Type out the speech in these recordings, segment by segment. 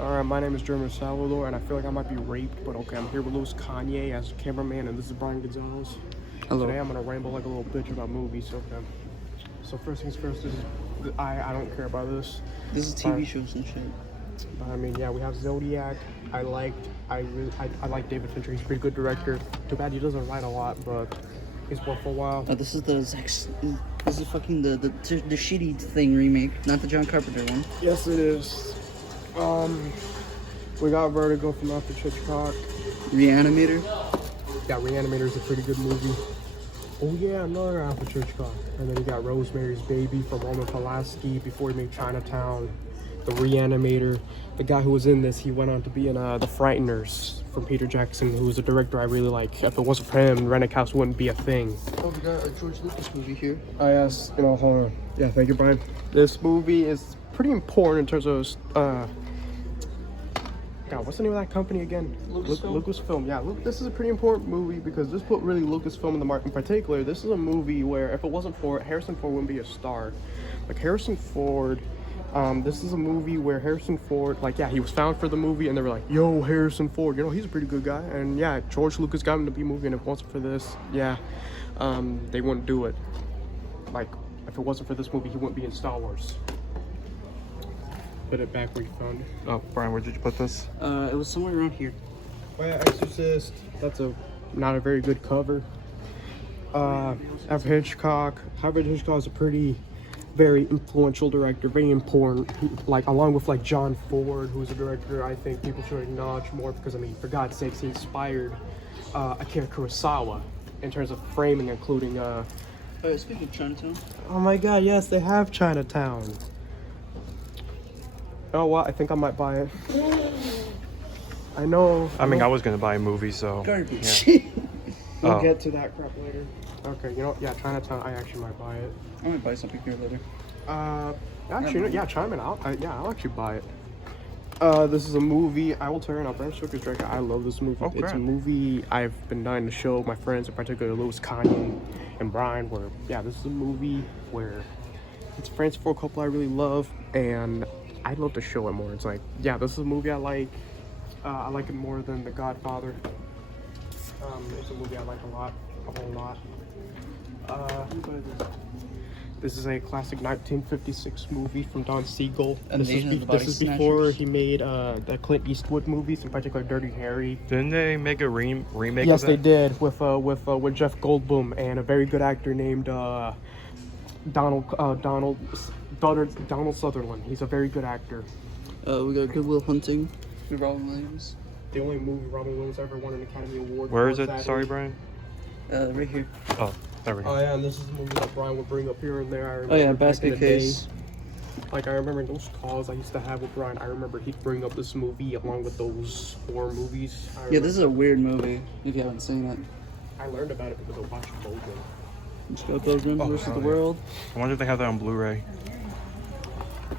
Alright, my name is German Salvador, and I feel like I might be raped, but okay, I'm here with Louis Kanye as cameraman, and this is Brian Gonzalez. Hello. Today I'm gonna ramble like a little bitch about movies, okay? So first things first, I don't care about this. This is TV shows and shit. I mean, yeah, we have Zodiac. I like David Fincher. He's a pretty good director. Too bad he doesn't write a lot, but he's worked for a while. This is the this is fucking the shitty thing remake, not the John Carpenter one. Yes, it is. We got Vertigo from Alfred Hitchcock. Reanimator. Yeah, Reanimator is a pretty good movie. Oh yeah, another Alfred Hitchcock. And then you got Rosemary's Baby from Roman Polanski before he made Chinatown. The Reanimator. The guy who was in this, he went on to be in The Frighteners from Peter Jackson, who was a director I really like. If it wasn't for him, Rennick House wouldn't be a thing. Oh, we got a George Lucas movie here. Yes, hold on. Yeah, thank you, Brian. This movie is pretty important in terms of God, what's the name of that company again? Lucasfilm. Yeah, this is a pretty important movie because this put really Lucasfilm in the market. In particular, this is a movie where if it wasn't for it, Harrison Ford wouldn't be a star. Like Harrison Ford, this is a movie where Harrison Ford, he was found for the movie, and they were like, "Yo, Harrison Ford, he's a pretty good guy." And yeah, George Lucas got him to be a movie, and if it wasn't for this, they wouldn't do it. Like, if it wasn't for this movie, he wouldn't be in Star Wars. Put it back where you found it. Oh, Brian, where did you put this? It was somewhere around here. Oh yeah, Exorcist. That's not a very good cover. Alfred Hitchcock. Alfred Hitchcock is a very influential director, very important. Along with John Ford, who's a director I think people should acknowledge more because, for God's sakes, he inspired Akira Kurosawa in terms of framing, including. Speaking of Chinatown. Oh my God! Yes, they have Chinatown. Oh well, I think I might buy it. I know. I was gonna buy a movie, so. Garbage. Yeah. We'll get to that crap later. Okay, Chinatown. I actually might buy it. I might buy something here later. Chime in. I'll actually buy it. This is a movie. I will tell you now, Bram Stoker's director. I love this movie. Oh, it's a movie I've been dying to show my friends, in particular Louis, Kanye, and Brian. This is a movie where it's a Francis Ford Coppola I really love, and I'd love to show it more. It's this is a movie I like. I like it more than The Godfather. It's a movie I like a whole lot. This is a classic 1956 movie from Don Siegel. This is before he made the Clint Eastwood movies, in particular Dirty Harry. Didn't they make a remake? Yes, of that? they did with Jeff Goldblum and a very good actor named Donald Sutherland. He's a very good actor. We got Good Will Hunting with Robin Williams. The only movie Robin Williams ever won an Academy Award. Where is it? Sorry, Brian. Right here. Oh, there we go. Oh yeah, and this is the movie that Brian would bring up here and there. Basket Case. I remember those calls I used to have with Brian. I remember he'd bring up this movie along with those horror movies. This is a weird movie if you haven't seen it. I learned about it because I watched Logan. Scott Pilgrim versus the World. I wonder if they have that on Blu-ray.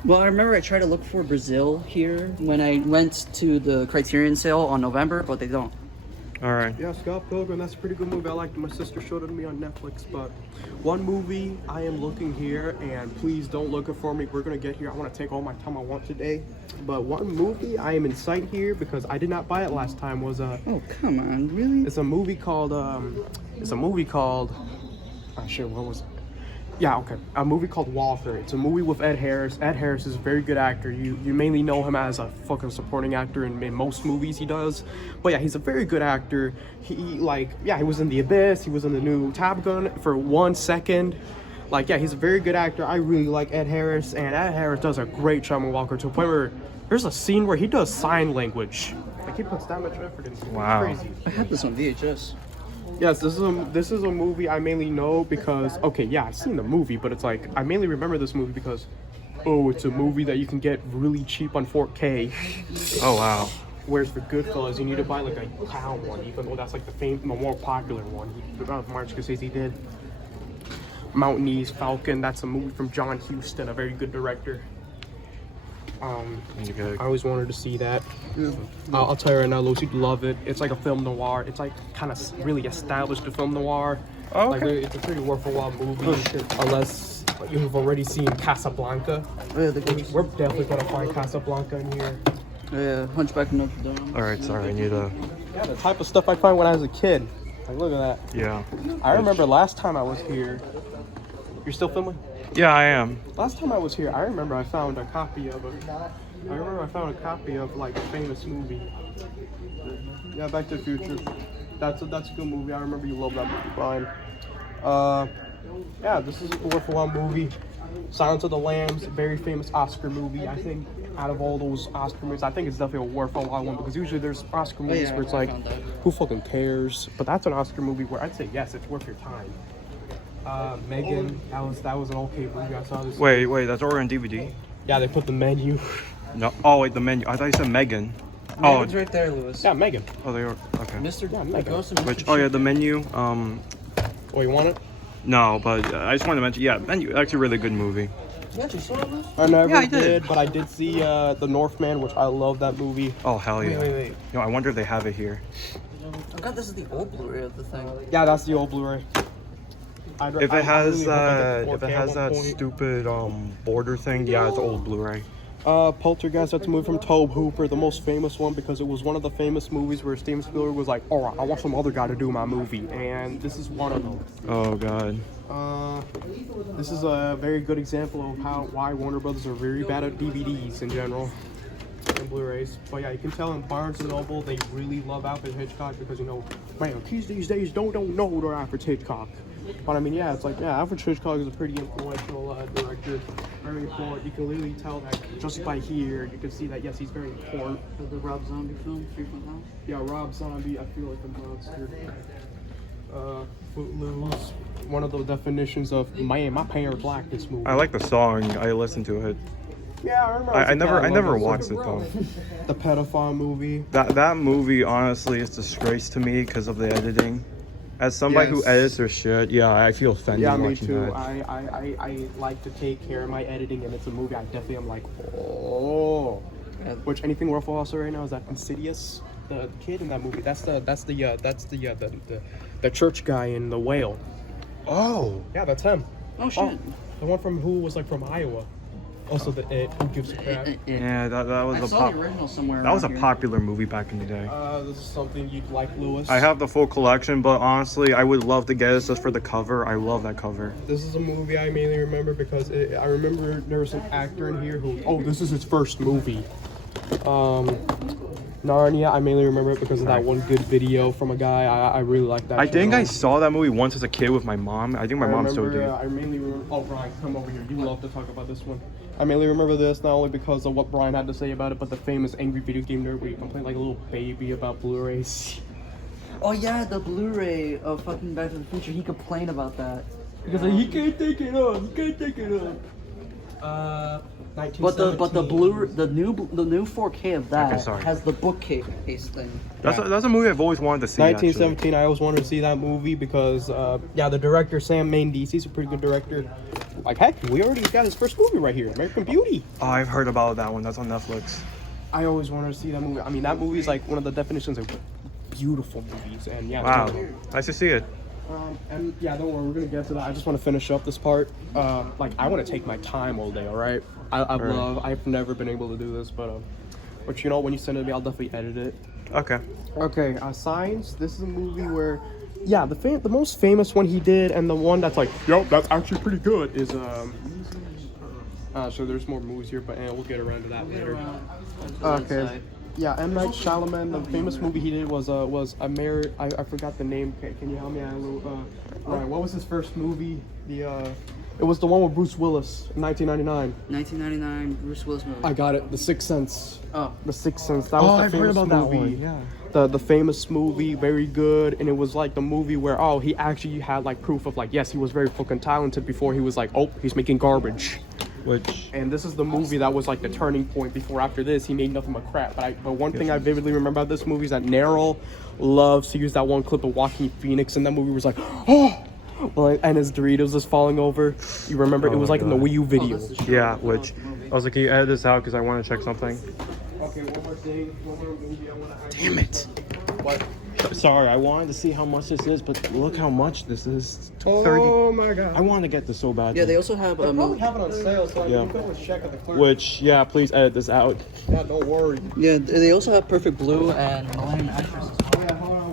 Well, I remember I tried to look for Brazil here when I went to the Criterion sale on November, but they don't. All right. Yeah, Scott Pilgrim, that's a pretty good movie. I liked it. My sister showed it to me on Netflix, but one movie I am looking here, and please don't look it for me. We're going to get here. I want to take all my time I want today. But one movie I am in sight here because I did not buy it last time was Oh, come on, really? It's a movie called oh shit, what was it? Yeah, okay. A movie called Walther. It's a movie with Ed Harris. Ed Harris is a very good actor. You mainly know him as a fucking supporting actor in most movies he does. But yeah, he's a very good actor. He was in The Abyss. He was in the new Top Gun for 1 second. He's a very good actor. I really like Ed Harris, and Ed Harris does a great job in Walker to a point where there's a scene where he does sign language. He puts that much effort into it. Wow. It's crazy. I had this on VHS. Yes, this is a movie I mainly know because I've seen the movie, but it's I mainly remember this movie because it's a movie that you can get really cheap on 4K. Oh wow. Whereas for Goodfellas, you need to buy a clown one, even though that's the more popular one. Martin Scorsese did. Mountain East Falcon. That's a movie from John Huston, a very good director. I always wanted to see that. I'll tell you right now, Lucy, you'd love it. It's like a film noir. It's kind of really established a film noir. Oh, okay. It's a pretty worthwhile movie, unless you've already seen Casablanca. Oh, yeah, We're definitely gonna find Casablanca in here. Yeah, Hunchback of Notre Dame. All right, sorry, I need a. Yeah, the type of stuff I find when I was a kid. Like, look at that. Yeah. I remember last time I was here. You're still filming? Yeah, I am. Last time I was here, I remember I found a copy of like a famous movie. Yeah, Back to the Future. That's a good movie. I remember you love that movie, Brian. Yeah, this is a worthwhile movie. Silence of the Lambs, very famous Oscar movie. I think out of all those Oscar movies, I think it's definitely a worthwhile one because usually there's Oscar movies where it's like, who fucking cares? But that's an Oscar movie where I'd say yes, it's worth your time. Megan, that was an okay movie. I saw this. Wait, that's already on DVD. Yeah, they put the menu. No. Oh wait, the menu. I thought you said Megan. Oh, it's right there, Lewis. Yeah, Megan. Oh, they were okay. Mr. Yeah, Megan. Which? Oh yeah, the menu. Oh, you want it? No, but I just wanted to mention. Yeah, menu. Actually, really good movie. You actually saw this? I never Yeah, I did, did. but I did see The Northman, which I love that movie. Oh hell yeah. Wait. No, I wonder if they have it here. Oh god, this is the old Blu-ray of the thing. Yeah, that's the old Blu-ray. If it has that that stupid border thing, yeah, it's old Blu-ray. Poltergeist, that's a movie from Tobe Hooper, the most famous one because it was one of the famous movies where Steven Spielberg was like, alright, I want some other guy to do my movie, and this is one of them. Oh god. This is a very good example of why Warner Brothers are very bad at DVDs in general and Blu-rays. But yeah, you can tell in Barnes & Noble they really love Alfred Hitchcock because, you know, man, kids these days don't know they're Alfred Hitchcock. But I mean, yeah, it's like, yeah, Alfred Hitchcock is a pretty influential director, very important. You can literally tell that just by here, you can see that, yes, he's very important. The Rob Zombie film, Frequent House? Yeah, Rob Zombie, I feel like a monster. Footloose, one of the definitions of, man, my parents like this movie. I like the song. I listened to it. Yeah, I remember. I never watched it though. The pedophile movie. That movie honestly is a disgrace to me because of the editing. As somebody who Yes. edits their shit, yeah, I feel offended Yeah, me watching too. that. I like to take care of my editing, and it's a movie I definitely am like, oh. Yeah. Which anything worth also right now is that Insidious, the kid in that movie. That's the church guy in The Whale. Oh, Yeah, that's him. Oh shit. The one who was like from Iowa. Also the Who Gives a Crap. yeah, that was I a saw the original somewhere. that was a around here. popular movie back in the day. This is something you'd like, Lewis. I have the full collection, but honestly, I would love to get it just for the cover. I love that cover. This is a movie I mainly remember because I remember there was an actor in here who, this is his first movie. Narnia, I mainly remember it because of that one good video from a guy. I really like that. I think I channel. saw that movie once as a kid with my mom. I think my mom still did. I mainly remember. Oh, Brian, come over here. You love to talk about this one. I mainly remember this not only because of what Brian had to say about it, but the famous Angry Video Game Nerd where you complain like a little baby about Blu-rays. Oh yeah, the Blu-ray of fucking Back to the Future. He complained about that. Because he can't take it up. He can't take it up. But the new 4K of that Okay, sorry. has the bookcase thing. That's a movie I've always wanted to see. 1917, I always wanted to see that movie because, the director, Sam Mendes, he's a pretty good director. Like, heck, we already got his first movie right here, American Beauty. Oh, I've heard about that one. That's on Netflix. I always wanted to see that movie. I mean, that movie is like one of the definitions of beautiful movies. And yeah. Wow, nice to see it. And yeah, don't worry, we're gonna get to that. I just want to finish up this part. Like, I want to take my time all day, all right? I've never been able to do this, but you know, when you send it to me, I'll definitely edit it. Okay. Okay, Signs. This is a movie where, yeah, the most famous one he did, and the one that's like, yo, that's actually pretty good, is so there's more movies here, but we'll get around to that later. Okay. Yeah, M. Night Shyamalan. The famous movie he did was I forgot the name. Can you help me out a little? Right, what was his first movie? It was the one with Bruce Willis, 1999. 1999 Bruce Willis movie. I got it. The Sixth Sense. Oh. The Sixth Sense. That was the I've heard famous about that movie. one. Yeah. The famous movie, very good, and it was like the movie where he actually had like proof of like, yes, he was very fucking talented before he was like, oh, he's making garbage. And this is the movie that was like the turning point. Before after this, he made nothing but crap. But one thing I vividly remember about this movie is that Neryl loves to use that one clip of Joaquin Phoenix, and that movie was like, oh. Well, and his Doritos is falling over. You remember? It was like in the Wii U video. Yeah, which I was like, can you edit this out because I want to check something. Okay, one more thing. One more movie I want to. Damn it! What? Sorry, I wanted to see how much this is, but look how much this is. Oh my god. I want to get this so bad. Yeah, they also have They probably have it on sale, so Yeah. you can always check at the clerk. Which, yeah, please edit this out. Yeah, don't worry. yeah, they also have Perfect Blue and Millennium Actress as well. Oh, yeah, hold on.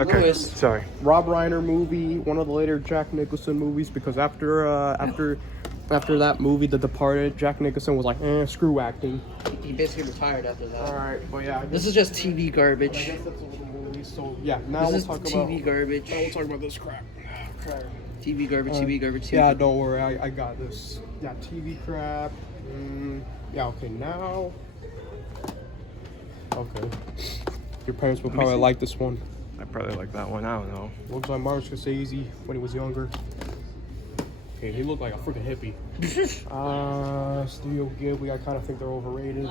Okay, Lewis. sorry. Rob Reiner movie, one of the later Jack Nicholson movies, because after that movie, The Departed, Jack Nicholson was like, screw acting. He basically retired after that. Alright, but yeah. This is just TV I garbage. guess that's a little movie, so yeah, now This we'll is talk TV about... garbage. Now we'll talk about this crap. TV garbage, TV garbage, TV. Yeah, don't worry, I got this. Yeah, TV crap. Yeah, okay, now... Okay. Your parents will probably like this one. I probably like that one. I don't know. Looks like Martin Scorsese when he was younger. Okay, he looked like a freaking hippie. Studio Ghibli, I kind of think they're overrated.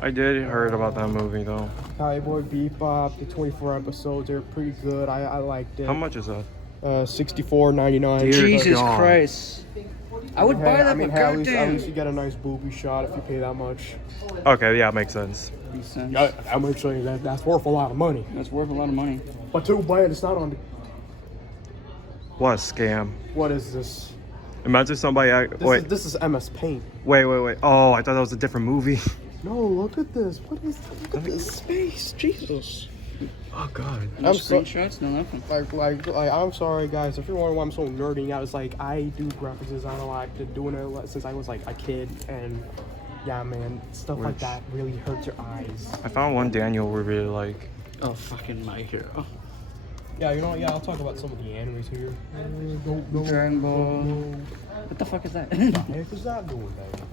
I did heard about that movie though. Cowboy Bebop, the 24 episodes, they're pretty good. I liked it. How much is that? $64.99. Dear Jesus God. Christ. I would buy that, I mean, but at least goddamn. you get a nice booby shot if you pay that much. Okay, yeah, makes sense. Yeah, I'm actually that's worth a lot of money. That's worth a lot of money. But too bad it's not on. The, What a scam. what is this? Imagine somebody. This is MS Paint. Wait. Oh, I thought that was a different movie. No, look at this. What is? Look at this space. Jesus. Oh God. No I'm so- screenshots, no nothing. Like, I'm sorry, guys. If you're wondering why I'm so nerding out, it's like I do graphic design a lot. I've been doing it since I was like a kid, and yeah, man, stuff like Which- that really hurts your eyes. I found one Daniel we really like. Oh, fucking My Hero. Yeah, you know what? Yeah, I'll talk about some of the animes here. Dragon Ball. What the fuck is that? What the heck is that doing, man?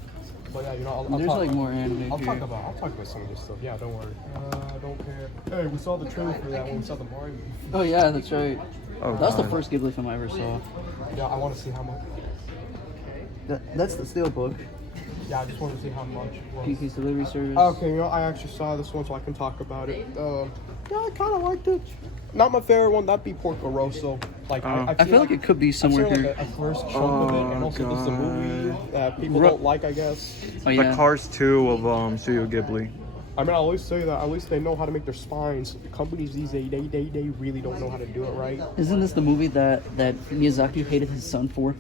But yeah, you know, I'll There's talk, like more anime I'll here. talk about some of this stuff. Yeah, don't worry. I don't care. Hey, we saw the trailer for that when we saw the Mario movie. Oh yeah, that's right. Oh, That's the God. first Ghibli film I ever saw. Yeah, I want to see how much. That's the Steelbook. Yeah, I just want to see how much it was. PK's Delivery Service. Okay, you know, I actually saw this one, so I can talk about it. Yeah, I kind of liked it. Not my favorite one. That'd be Porco Rosso. Like, I feel like it could be I somewhere feel here. like a first chunk of it, and also this is a movie that people don't like, I guess. Oh yeah. The Cars 2 of Studio Ghibli. I mean, I always say that. At least they know how to make their spines. The companies these days, they really don't know how to do it right. Isn't this the movie that Miyazaki hated his son for?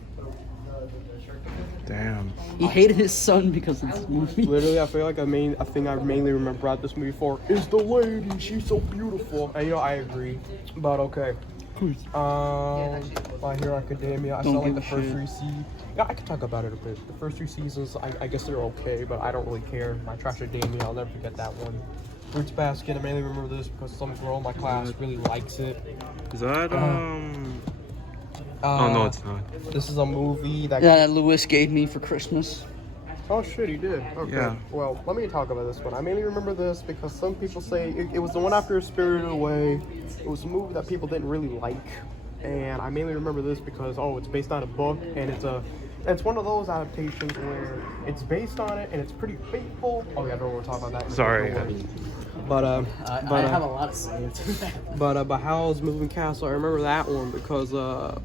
Damn. He hated his son because of this movie. Literally, I feel like a thing I mainly remember about this movie for is the lady. She's so beautiful. And you know, I agree. But okay. My Hero Academia. I saw like give the a first shit. 3 seasons. Yeah, I can talk about it a bit. The first 3 seasons, I guess they're okay, but I don't really care. My Trash Academia, I'll never forget that one. Fruits Basket, I mainly remember this because some girl in my class really likes it. Is that Oh no, it's not. This is a movie that. Yeah, that Lewis gave me for Christmas. Oh shit, he did. Okay. Yeah. Well, let me talk about this one. I mainly remember this because some people say it was the one after Spirited Away. It was a movie that people didn't really like, and I mainly remember this because it's based on a book, and it's one of those adaptations where it's based on it and it's pretty faithful. Oh yeah, I don't want to talk about that. Sorry. Don't worry. But I have a lot of saved. but Howl's Moving Castle, I remember that one because I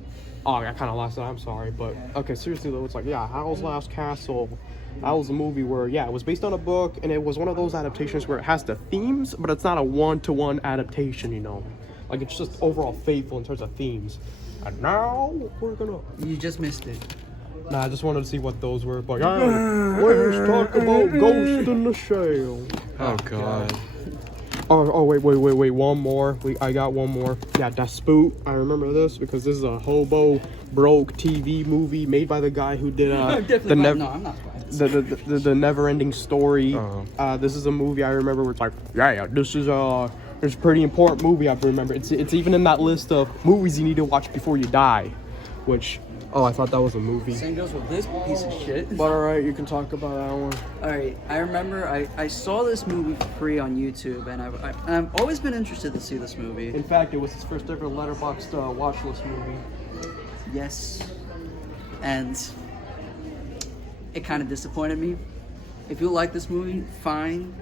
kind of lost it. I'm sorry, but okay, seriously though, it's like Howl's Last Castle. That was a movie where it was based on a book, and it was one of those adaptations where it has the themes, but it's not a one-to-one adaptation. You know, like it's just overall faithful in terms of themes. And now we're gonna. You just missed it. Nah, I just wanted to see what those were, but let's talk about Ghost in the Shell. Oh God. Oh wait, one more. I got one more. Yeah, Despoot. I remember this because this is a hobo broke TV movie made by the guy who did No, I'm not glad. the Never-Ending Story. Uh-huh. This is a movie I remember where it's like, this is it's a pretty important movie I remember. It's even in that list of movies you need to watch before you die, which I thought that was a movie. Same goes with this piece of shit. But alright, you can talk about that one. Alright, I remember I saw this movie for free on YouTube, and I've always been interested to see this movie. In fact, it was his first ever Letterboxd watch list movie. Yes. And it kind of disappointed me. If you like this movie, fine.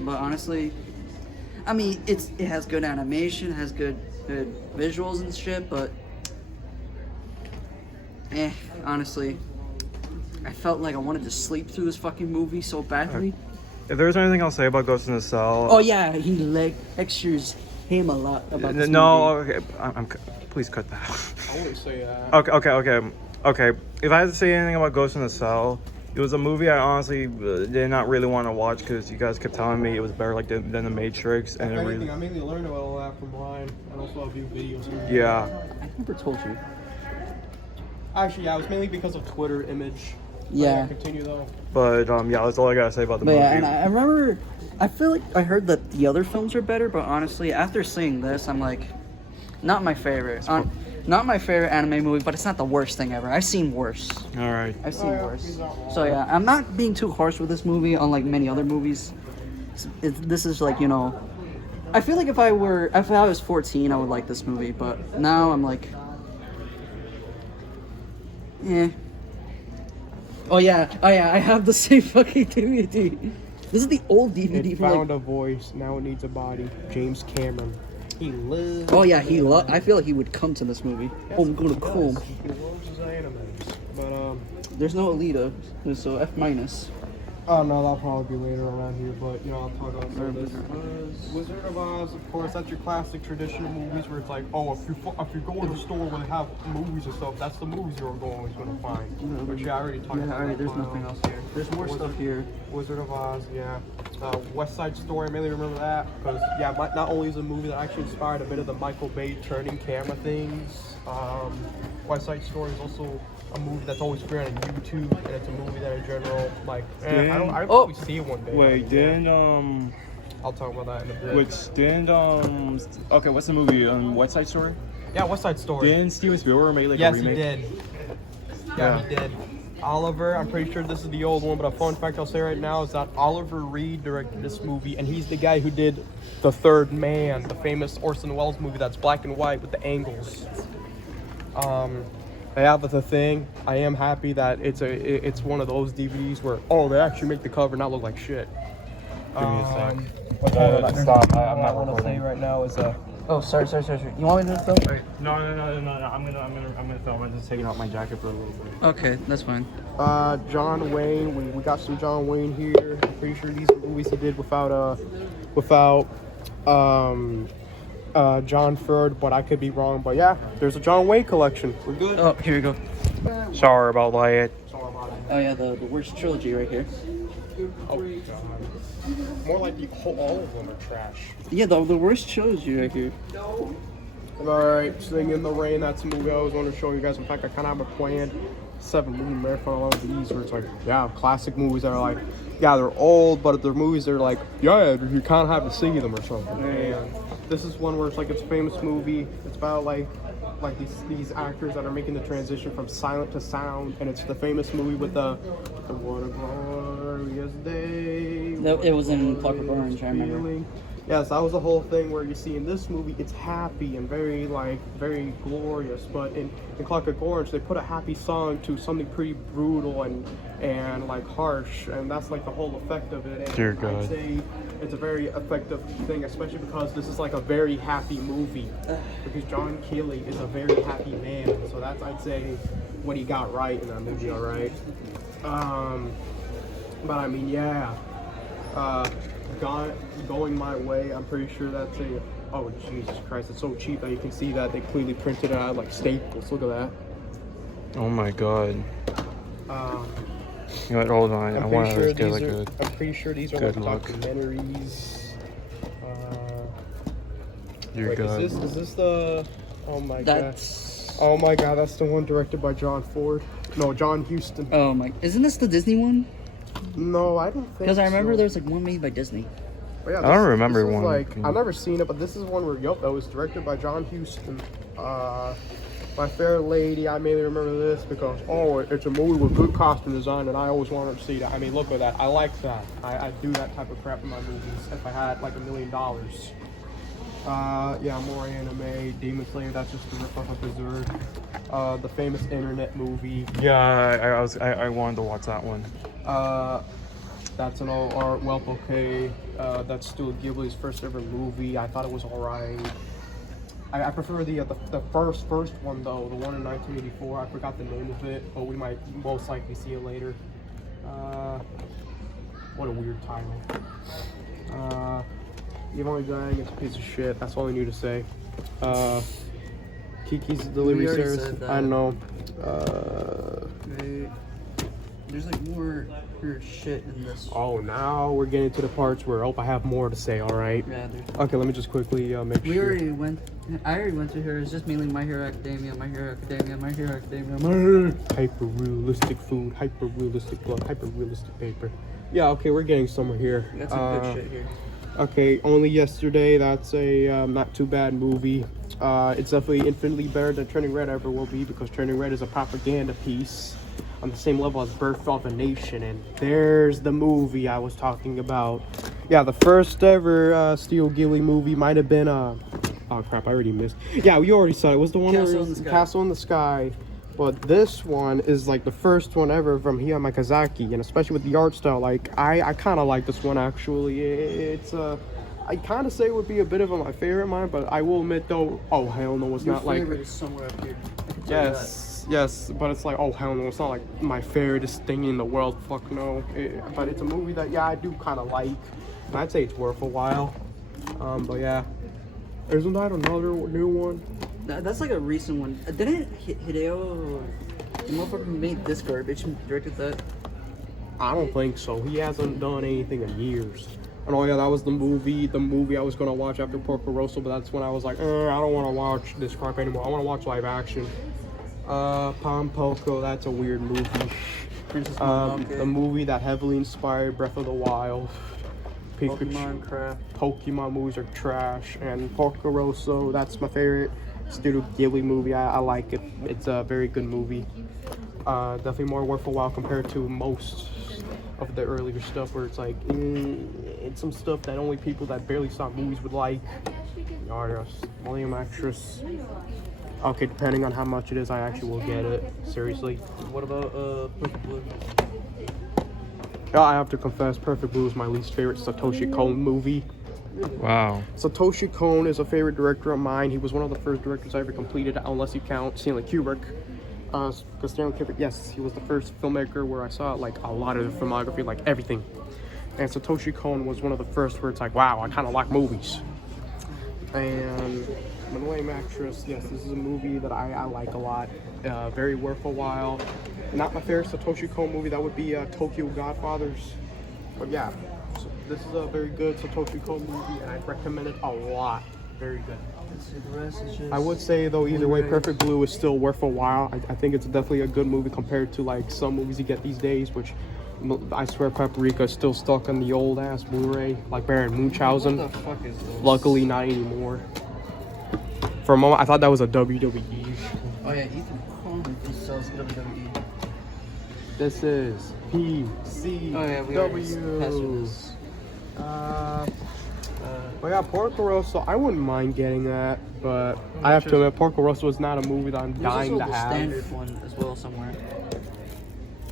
But honestly, I mean, it has good animation, it has good visuals and shit, but honestly, I felt like I wanted to sleep through this fucking movie so badly. if there's anything I'll say about Ghost in the Cell, Oh yeah, he lectures him a lot about this no, movie. okay, please cut that. I wouldn't say that. Okay. If I had to say anything about Ghost in the Cell, it was a movie I honestly did not really want to watch because you guys kept telling me it was better like than The Matrix, and If it anything, really, I mainly learned about all that from Brian, and also a few videos. yeah. I never told you. Actually, yeah, it was mainly because of Twitter image. Yeah. Continue though. But yeah, that's all I gotta say about the But movie. yeah, and I remember, I feel like I heard that the other films are better, but honestly, after seeing this, I'm like, not my favorite. Not my favorite anime movie, but it's not the worst thing ever. I've seen worse. All right. I've seen worse. So yeah, I'm not being too harsh with this movie, unlike many other movies. This is like, you know, I feel like if I was 14, I would like this movie, but now I'm like, eh. Oh yeah, I have the same fucking DVD. This is the old DVD. It from, like, found a voice, now it needs a body. James Cameron. He lives. oh yeah, I feel like he would come to this movie. Oh, I'm gonna come. He loves his animes. But There's no Alita, so F minus. oh no, that'll probably be later around here. But you know, I'll talk about some of this. Wizard of Oz, of course, that's your classic traditional movies where it's like, oh, if you go to the store where they have movies and stuff, that's the movies you're always gonna find. Which yeah, I already talked about. Alright, that there's one. nothing else here. There's more stuff here. Wizard of Oz, yeah. West Side Story, I mainly remember that because yeah, not only is a movie that actually inspired a bit of the Michael Bay turning camera things. West Side Story is also a movie that's always free on YouTube, and it's a movie that in general, like, I don't probably see it one day. Wait, didn't I'll talk about that in a bit. which didn't okay, what's the movie? West Side Story? Yeah, West Side Story. Didn't Steven Spielberg make like Yes, a he remake? did. Yeah, he did. Oliver, I'm pretty sure this is the old one, but a fun fact I'll say right now is that Oliver Reed directed this movie, and he's the guy who did The Third Man, the famous Orson Welles movie that's black and white with the angles. Yeah, but the thing, I am happy that it's one of those DVDs where, oh, they actually make the cover not look like shit. Give me a sec. Stop. I'm not recording. What I want to say right now is Oh, sorry. You want me to film? Wait, no. I'm gonna film. I'm just taking out my jacket for a little bit. Okay, that's fine. John Wayne, we got some John Wayne here. I'm pretty sure these are movies he did without John Ford, but I could be wrong. But yeah, there's a John Wayne collection. We're good. Oh, here we go. Sorry about that. Sorry about it. Oh yeah, the worst trilogy right here. Oh god. More like all of them are trash. Yeah, the worst trilogy right here. Alright, Sing in the Rain, that's a movie I always wanted to show you guys. In fact, I kind of have a planned 7-movie marathon. A lot of these where it's like, yeah, classic movies that are like, yeah, they're old, but they're movies that are like, yeah, you kind of have to see them or something. And this is one where it's like, it's a famous movie. It's about like these actors that are making the transition from silent to sound, and it's the famous movie with the what a glorious day. It was in Clockwork Orange, I remember. Feeling. Yes, that was the whole thing where you see in this movie it's happy and very glorious, but in Clockwork Orange they put a happy song to something pretty brutal and like harsh, and that's like the whole effect of it. And Dear God. I'd say it's a very effective thing, especially because this is like a very happy movie. Because John Keeley is a very happy man, so that's, I'd say, what he got right in that movie. All right. But I mean, yeah. Going My Way, I'm pretty sure that's a, oh Jesus Christ, it's so cheap that you can see that they clearly printed it out like staples. Look at that. Oh my god. You know what, hold on. I want to get like a. I'm pretty sure these are good like look. documentaries. Dear Wait, God. is this the, oh my That's. god. Oh my god, that's the one directed by John Ford. No, John Huston. Oh my. Isn't this the Disney one? No, I don't think Because I remember so. there was like one made by Disney. But yeah, I don't remember this is one. Like, I've never seen it, but this is one where, that was directed by John Huston. My Fair Lady, I mainly remember this because, oh, it's a movie with good costume design, and I always wanted to see that. I mean, look at that. I like that. I'd do that type of crap in my movies if I had like $1 million. Yeah, more anime. Demon Slayer, that's just a rip off of Berserk. The famous internet movie. Yeah, I wanted to watch that one. That's an all art, well, okay. That's Studio Ghibli's first ever movie. I thought it was alright. I prefer the first one though, the one in 1984. I forgot the name of it, but we might most likely see it later. What a weird title. Yvonne Gang is a piece of shit. That's all I need to say. Kiki's Delivery We already Service. said that. I know. Wait. There's like more shit in this. Oh, now we're getting to the parts where I have more to say. All right. Yeah, dude. Okay, let me just quickly make We sure. I already went through here. It's just mainly My Hero Academia, My Hero Academia, My Hero Academia. Hyper realistic food, hyper realistic blood, hyper realistic paper. Yeah, okay, we're getting somewhere here. We got some good shit here. Okay, Only Yesterday. That's a not too bad movie. It's definitely infinitely better than Turning Red ever will be, because Turning Red is a propaganda piece on the same level as Birth of a Nation. And there's the movie I was talking about. Yeah, the first ever Steel Gilly movie might have been oh crap, I already missed. Yeah, we already saw it. It was the one Castle where in the Sky. Castle in the Sky. But this one is like the first one ever from Hayao Miyazaki, and especially with the art style, like I kind of like this one actually. It's I kind of say it would be a bit of my favorite of mine, but I will admit though, oh hell no, it's Your not like favorite is somewhere up here. I can tell you yes, but it's like, oh hell no, it's not like my favorite thing in the world. Fuck no. But it's a movie that I do kind of like, and I'd say it's worth a while. But yeah, isn't that another new one? That's like a recent one. Didn't Hideo, the motherfucker who made this garbage, directed that? I don't think so. He hasn't done anything in years. And oh yeah, that was the movie I was gonna watch after Porco Rosso, but that's when I was like, I don't want to watch this crap anymore. I want to watch live action. Poco, that's a weird movie. Princess Mononoke. The movie that heavily inspired Breath of the Wild. Pokemon crap. Pokemon movies are trash, and Porco Rosso, that's my favorite Studio Ghibli movie. I like it. It's a very good movie. Definitely more worth a while compared to most of the earlier stuff where it's like it's some stuff that only people that barely saw movies would like. William Actress. Okay, depending on how much it is, I actually will get it. Seriously. What about Perfect Blue? Yeah, I have to confess, Perfect Blue is my least favorite Satoshi Kon movie. Wow. Satoshi Kon is a favorite director of mine. He was one of the first directors I ever completed, unless you count Stanley Kubrick. Because Stanley Kubrick, yes, he was the first filmmaker where I saw like a lot of the filmography, like everything. And Satoshi Kon was one of the first where it's like, wow, I kind of like movies. And William Actress, yes, this is a movie that I like a lot. Very worth a while. Not my favorite Satoshi Kon movie, that would be Tokyo Godfathers. But yeah, so this is a very good Satoshi Kon movie, and I'd recommend it a lot. Very good. Let's see, the rest is just I would say though, either way, Perfect Blue is still worth a while. I think it's definitely a good movie compared to like some movies you get these days, which I swear Paprika is still stuck on the old ass Blu-ray, like Baron Munchausen. What the fuck is this? Luckily, not anymore. For a moment, I thought that was a WWE. Oh yeah, Ethan Coen sells WWE. This is PCW. Oh yeah, we already passed through this. But yeah, Porco Rosso, I wouldn't mind getting that, but I have to admit, Porco Rosso is not a movie that I'm There's dying also to the have. standard one as well somewhere.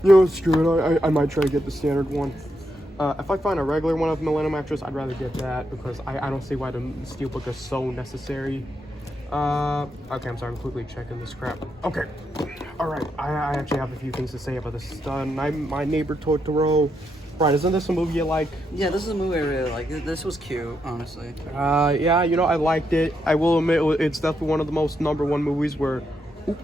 You know, screw it. I might try to get the standard one. If I find a regular one of Millennium Actress, I'd rather get that because I don't see why the steelbook is so necessary. Okay, I'm sorry, I'm quickly checking this crap. Okay, alright, I actually have a few things to say about this. My Neighbor Totoro. Brian, isn't this a movie you like? Yeah, this is a movie I really like. This was cute, honestly. Yeah, you know, I liked it. I will admit, it's definitely one of the most #1 movies where,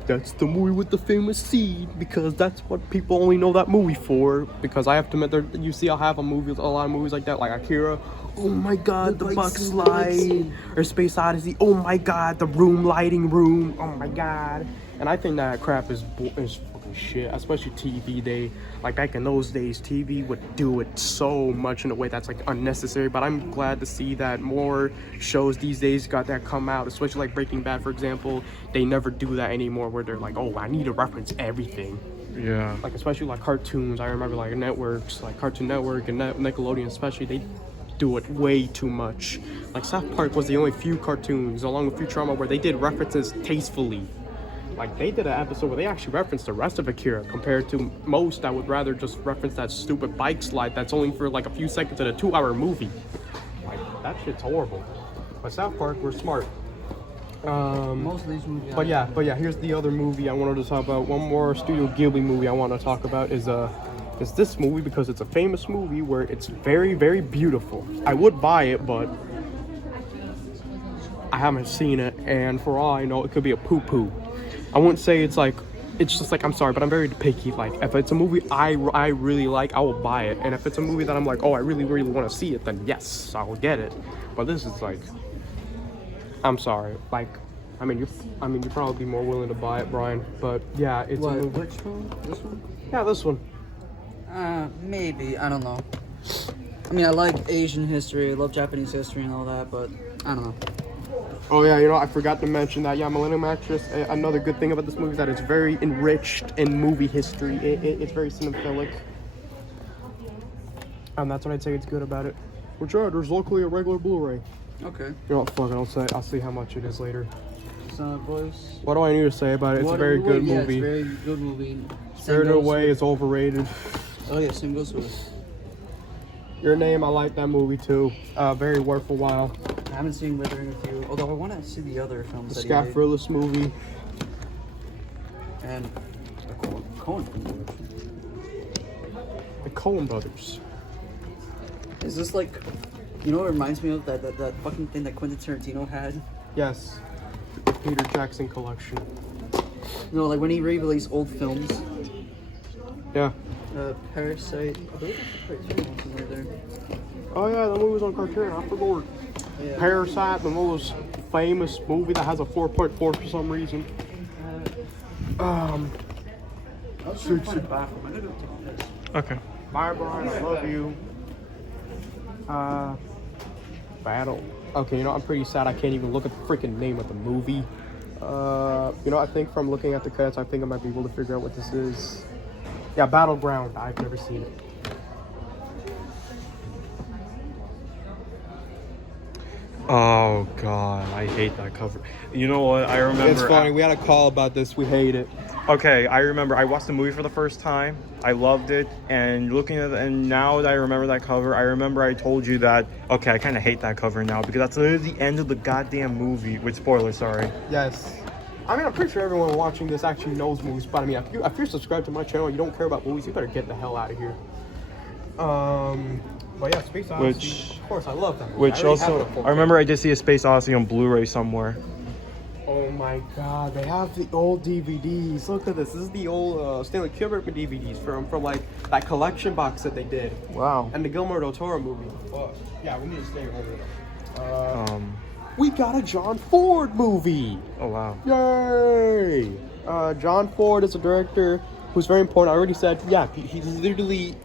that's the movie with the famous seed, because that's what people only know that movie for. Because I have to admit, you see, I'll have a lot of movies like that, like Akira. Oh my god, the Buck Slide. Or Space Odyssey. Oh my god, the lighting room. Oh my god. And I think that crap is fucking shit, especially TV day. Like back in those days, TV would do it so much in a way that's like unnecessary. But I'm glad to see that more shows these days got that come out, especially like Breaking Bad, for example. They never do that anymore, where they're like, oh, I need to reference everything. Yeah. Like especially like cartoons. I remember like networks, like Cartoon Network and Nickelodeon, especially. They do it way too much. Like South Park was the only few cartoons, along with Futurama, where they did references tastefully. Like they did an episode where they actually referenced the rest of Akira, compared to most that would rather just reference that stupid bike slide that's only for like a few seconds in a 2-hour movie. Like that shit's horrible. But South Park were smart. Most of these movies. But yeah, here's the other movie I wanted to talk about. One more Studio Ghibli movie I want to talk about is is this movie because it's a famous movie where it's very, very beautiful. I would buy it, but I haven't seen it, and for all I know, it could be a poo-poo. I wouldn't say it's like, it's just like, I'm sorry, but I'm very picky. Like, if it's a movie I really like, I will buy it. And if it's a movie that I'm like, oh, I really, really want to see it, then yes, I will get it. But this is like, I'm sorry. Like, I mean, you're probably more willing to buy it, Brian. But yeah, it's a movie. Which one? This one? Yeah, this one. Maybe. I don't know. I mean, I like Asian history, I love Japanese history and all that, but I don't know. Oh yeah, I forgot to mention that. Yeah, Millennium Actress. Another good thing about this movie is that it's very enriched in movie history. It's very cinemaphilic, and that's what I'd say it's good about it. Which there's locally a regular Blu-ray. Okay. You know what? Fuck it. I'll see how much it is later. Voice. What do I need to say about it? It's a very good movie. Yeah, it's a very good movie. Spirited Away is overrated. Oh yeah, same goes with Your Name, I like that movie too. Very worth a while. I haven't seen Withering with You, although I want to see the other films The that Scott he made. Frillis movie. And the Coen films. The Coen Brothers. Is this like, you know what it reminds me of? That fucking thing that Quentin Tarantino had? Yes. The Peter Jackson collection. No, like when he re-released old films. Yeah. Parasite. I believe it's Criterion somewhere there. Oh yeah, the movie was on Criterion. I forgot. Yeah. Parasite, the most famous movie that has a 4.4 for some reason. I was trying to find a bathroom. I'm gonna go take a piss. Okay. Bye, Brian. I love you. Battle. Okay, I'm pretty sad I can't even look at the freaking name of the movie. I think from looking at the credits, I think I might be able to figure out what this is. Yeah, Battleground. I've never seen it. Oh god, I hate that cover. You know what? I remember. It's funny. We had a call about this. We hate it. Okay, I remember. I watched the movie for the first time. I loved it, and looking at it, and now that I remember that cover, I remember I told you that. Okay, I kind of hate that cover now because that's literally the end of the goddamn movie. With spoilers, sorry. Yes. I mean, I'm pretty sure everyone watching this actually knows movies, but I mean, if you're subscribed to my channel and you don't care about movies, you better get the hell out of here. But yeah, Space Odyssey. Of course, I love that movie. Which also, I remember I did see a Space Odyssey on Blu-ray somewhere. Oh my god, they have the old DVDs. Look at this. This is the old Stanley Kubrick DVDs from like that collection box that they did. Wow. And the Guillermo del Toro movie. Yeah, we need to stay over there. We got a John Ford movie. Oh wow. Yay! John Ford is a director who's very important. I already said, yeah, he literally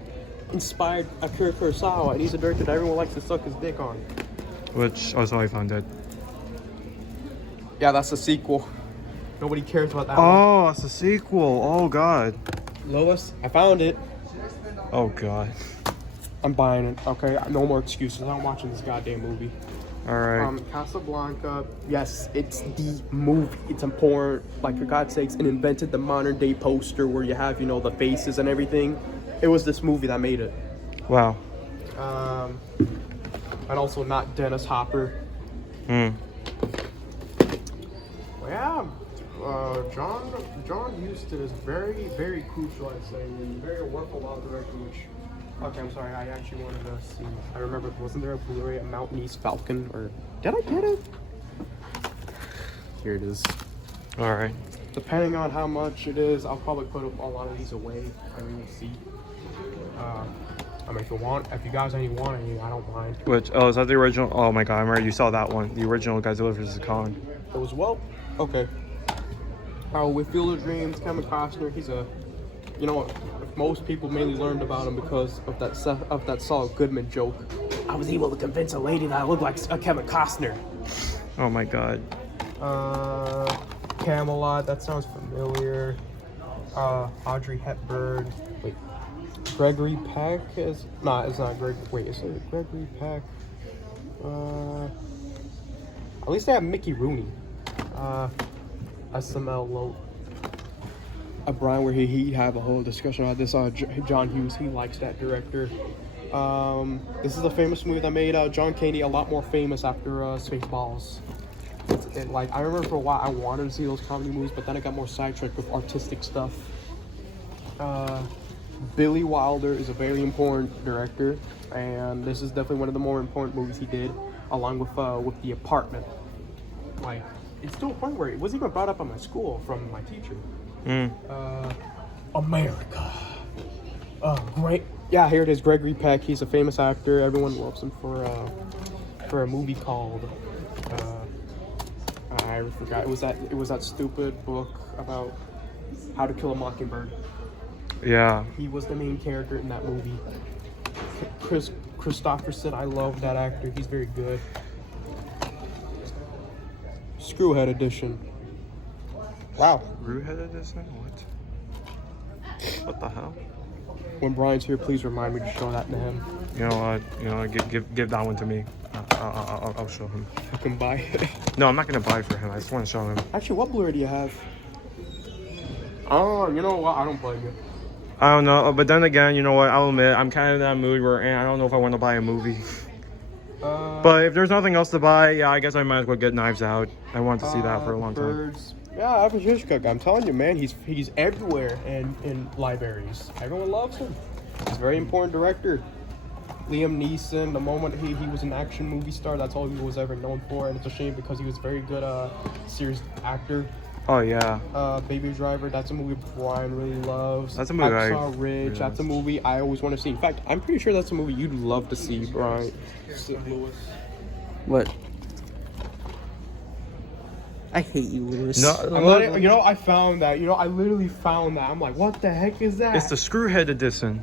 inspired Akira Kurosawa, and he's a director that everyone likes to suck his dick on. Which also I found it. Yeah, that's a sequel. Nobody cares about that one. Oh, it's a sequel. Oh god. Lois, I found it. Oh god. I'm buying it. Okay, no more excuses. I'm watching this goddamn movie. All right. Casablanca. Yes, it's the movie. It's important. Like, for God's sakes, it invented the modern day poster where you have, the faces and everything. It was this movie that made it. Wow. And also not Dennis Hopper. Hmm. Well, yeah. John Huston is very, very crucial, I'd say, and very worthwhile director, which... Okay, I'm sorry, I actually wanted to see... I remember, wasn't there a Blu-ray at Mountain East Falcon, or... Did I get it? Here it is. Alright. Depending on how much it is, I'll probably put a lot of these away. I mean, we'll see. I mean, if you guys want any, I don't mind. Which, oh, is that the original? Oh my god, I remember you saw that one. The original Godzilla vs. Kong. It was, okay. With Field of Dreams, Kevin Costner, he's a... most people mainly learned about him because of that Saul Goodman joke. I was able to convince a lady that I looked like a Kevin Costner. Oh my god. Camelot, that sounds familiar. Audrey Hepburn. Wait, Gregory Peck is... Nah, it's not Greg. Wait, is it Gregory Peck? At least they have Mickey Rooney. SML Low. Brian, where he have a whole discussion about this. John Hughes, he likes that director. This is a famous movie that made John Candy a lot more famous after Spaceballs. I remember for a while I wanted to see those comedy movies, but then I got more sidetracked with artistic stuff. Billy Wilder is a very important director, and this is definitely one of the more important movies he did, along with The Apartment. Like, it's to a point where it wasn't even brought up at my school from my teacher. America. Great. Yeah, here it is. Gregory Peck. He's a famous actor. Everyone loves him for a movie called. I forgot. It was that stupid book about How to Kill a Mockingbird. Yeah. He was the main character in that movie. Chris Christopherson. I love that actor. He's very good. Screwhead edition. Wow. Screwhead edition? What? What the hell? When Brian's here, please remind me to show that to him. You know what? Give that one to me. I'll show him. I can buy it. No, I'm not gonna buy it for him. I just want to show him. Actually, what Blu-ray do you have? Oh, you know what? I don't blame you. I don't know, but then again, you know what? I'll admit, I'm kind of in that mood where I don't know if I want to buy a movie. But if there's nothing else to buy, yeah, I guess I might as well get Knives Out. I wanted to see that for a long time. Yeah, Alfred Hitchcock. I'm telling you, man, he's everywhere in libraries. Everyone loves him. He's a very important director. Liam Neeson, the moment he was an action movie star, that's all he was ever known for, and it's a shame because he was a very good serious actor. Oh yeah. Baby Driver, that's a movie Brian really loves. That's a movie Hacksaw Ridge, that's a movie I always want to see. In fact, I'm pretty sure that's a movie you'd love to see, Brian. Lewis. What? I hate you, Lewis. No, I found that. I literally found that. I'm like, what the heck is that? it's the Screwhead edition.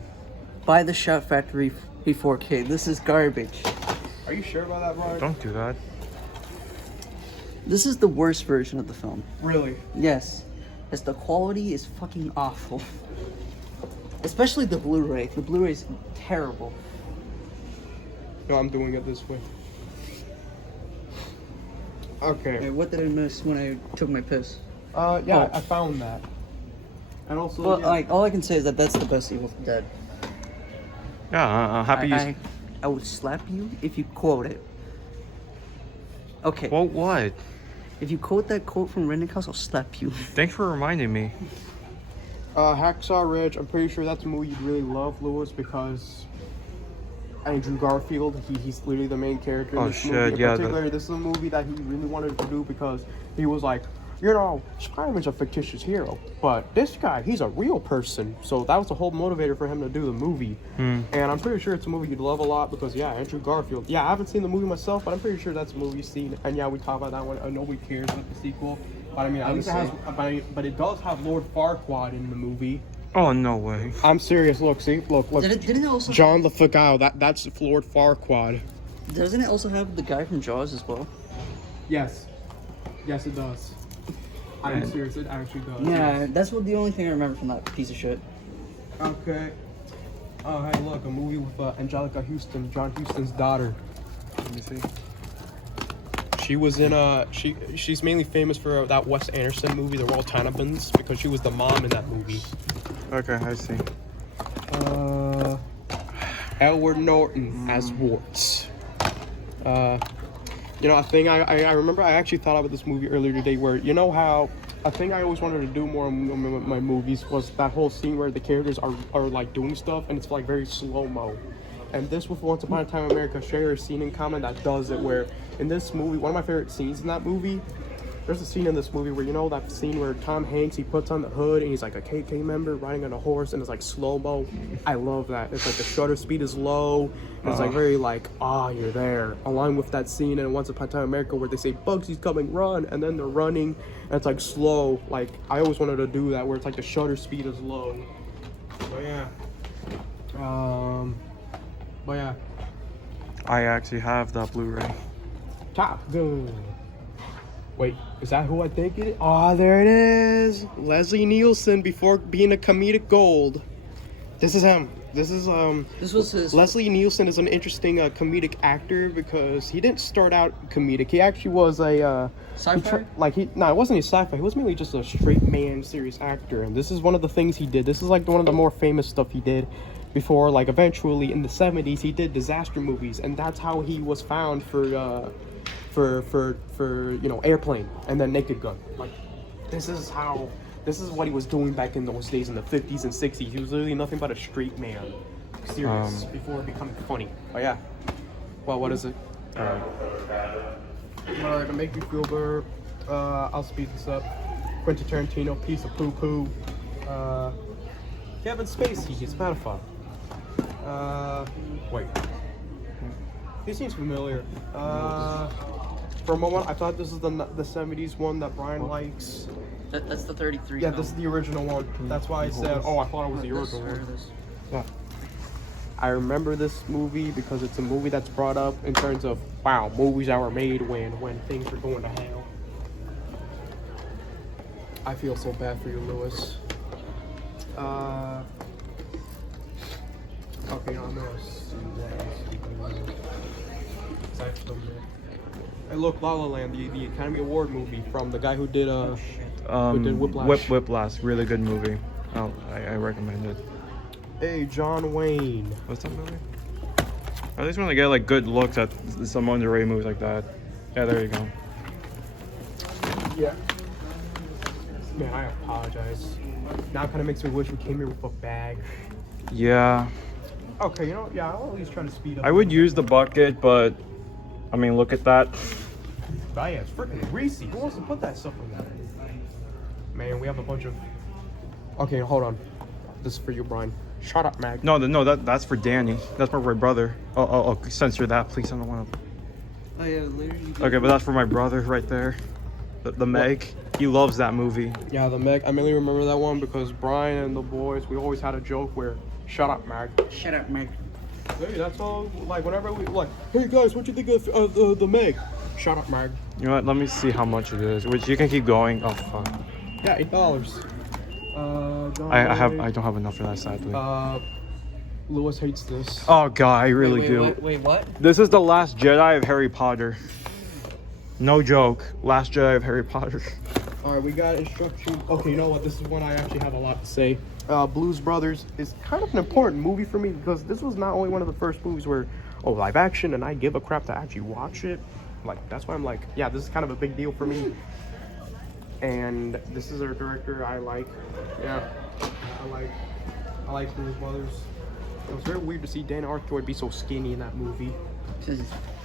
Buy the Shout Factory 4K. This is garbage. Are you sure about that, Brian? Don't do that. This is the worst version of the film. Really? Yes. As the quality is fucking awful. Especially the Blu-ray. The Blu-ray is terrible. No, I'm doing it this way. Okay. Hey, what did I miss when I took my piss? Yeah, I found that. And also, Well, like, all I can say is that that's the best Evil Dead. Yeah, happy. I would slap you if you quote it. Okay. Well, what? If you quote that quote from Redneck House, I'll slap you. Thanks for reminding me. Hacksaw Ridge, I'm pretty sure that's a movie you'd really love, Lewis, because Andrew Garfield, he's literally the main character in this movie. Yeah. Particularly, this is a movie that he really wanted to do because he was like, Spider-Man's a fictitious hero, but this guy, he's a real person. So that was the whole motivator for him to do the movie. And I'm pretty sure it's a movie you'd love a lot because, yeah, Andrew Garfield. Yeah, I haven't seen the movie myself, but I'm pretty sure that's a movie you've seen. And yeah, we talk about that one. Nobody cares about the sequel. But I mean, at least it has, but it does have Lord Farquaad in the movie. Oh, no way. I'm serious. Look. Didn't it also John Lithgow, that's Lord Farquaad. Doesn't it also have the guy from Jaws as well? Yes, it does. I'm serious, it actually does. Yeah, that's the only thing I remember from that piece of shit. Okay. Oh, hey, look, a movie with Angelica Houston, John Huston's daughter. Let me see. She was in she's mainly famous for that Wes Anderson movie, The Royal Tenenbaums, because she was the mom in that movie. Okay, I see. Edward Norton as Warts. A thing I remember I actually thought about this movie earlier today where, how a thing I always wanted to do more in my movies was that whole scene where the characters are like doing stuff and it's like very slow-mo. And this with Once Upon a Time in America share a scene in common that does it where in this movie, one of my favorite scenes in that movie, there's a scene in this movie where, that scene where Tom Hanks, he puts on the hood and he's like a KK member riding on a horse and it's like slow-mo. I love that. It's like the shutter speed is low. And it's like very like, you're there. Along with that scene in Once Upon a Time in America where they say, Bugsy's coming, run. And then they're running and it's like slow. Like, I always wanted to do that where it's like the shutter speed is low. But yeah. But yeah. I actually have that Blu-ray. Top Gun. Wait, is that who I think it is? Oh, there it is. Leslie Nielsen before being a comedic gold. This is him. This was his. Leslie Nielsen is an interesting comedic actor because he didn't start out comedic. He actually was a sci-fi. It wasn't a sci-fi. He was mainly just a straight man, serious actor. And this is one of the things he did. This is like one of the more famous stuff he did before. Like eventually in the 70s, he did disaster movies, and that's how he was found for Airplane and then Naked Gun. Like, this is how This is what he was doing back in those days in the 50s and 60s. He was literally nothing but a street man. Serious. Before becoming funny. Oh, yeah. Well, what is it? Alright, to make me feel better, I'll speed this up. Quentin Tarantino, piece of poo-poo. Kevin Spacey, he's pedophile. Wait. He seems familiar. For a moment, I thought this is the 70s one that Brian likes. That's the 33. Yeah, this is the original one. That's why I said, oh, I thought it was the original one. Yeah. I remember this movie because it's a movie that's brought up in terms of, wow, movies that were made when things were going to hell. I feel so bad for you, Lewis. Okay, I'm gonna see what else. Actually, hey, look, La La Land, the Academy Award movie from the guy who did Whiplash. Whiplash, really good movie. Oh, I recommend it. Hey, John Wayne. What's that movie? I just want to get like good looks at some underrated movies like that. Yeah, there you go. Yeah. Man, I apologize. Now it kind of makes me wish we came here with a bag. Yeah. Okay, you know, yeah, I'll at least try to speed up. I would use the bucket, but I mean, look at that. Oh, yeah, it's freaking greasy. Who wants to put that stuff in there? Man, we have a bunch of. Okay, hold on. This is for you, Brian. Shut up, Mag. No, that's for Danny. That's for my brother. Oh, censor that, please. I don't want to. Oh yeah, later you Okay, but that's for my brother right there. The Meg. He loves that movie. Yeah, the Meg. I mainly remember that one because Brian and the boys, we always had a joke where, shut up, Mag. Shut up, Meg. Hey, that's all. Like, whenever we like, hey guys, what you think of the Meg? Shut up, Mag. You know what? Let me see how much it is. Which you can keep going. Oh fuck. Yeah, $8. I don't have enough for that, sadly. Lewis hates this. Oh god, I really do. Wait, what? This is the Last Jedi of Harry Potter. No joke. Last Jedi of Harry Potter. Alright, we got instructions. Okay, you know what? This is one I actually have a lot to say. Blues Brothers is kind of an important movie for me because this was not only one of the first movies where, oh, live action, and I give a crap to actually watch it. Like, that's why I'm like, yeah, this is kind of a big deal for me. And this is our director I like. Yeah, I like Blues Brothers. It was very weird to see Dan Aykroyd be so skinny in that movie.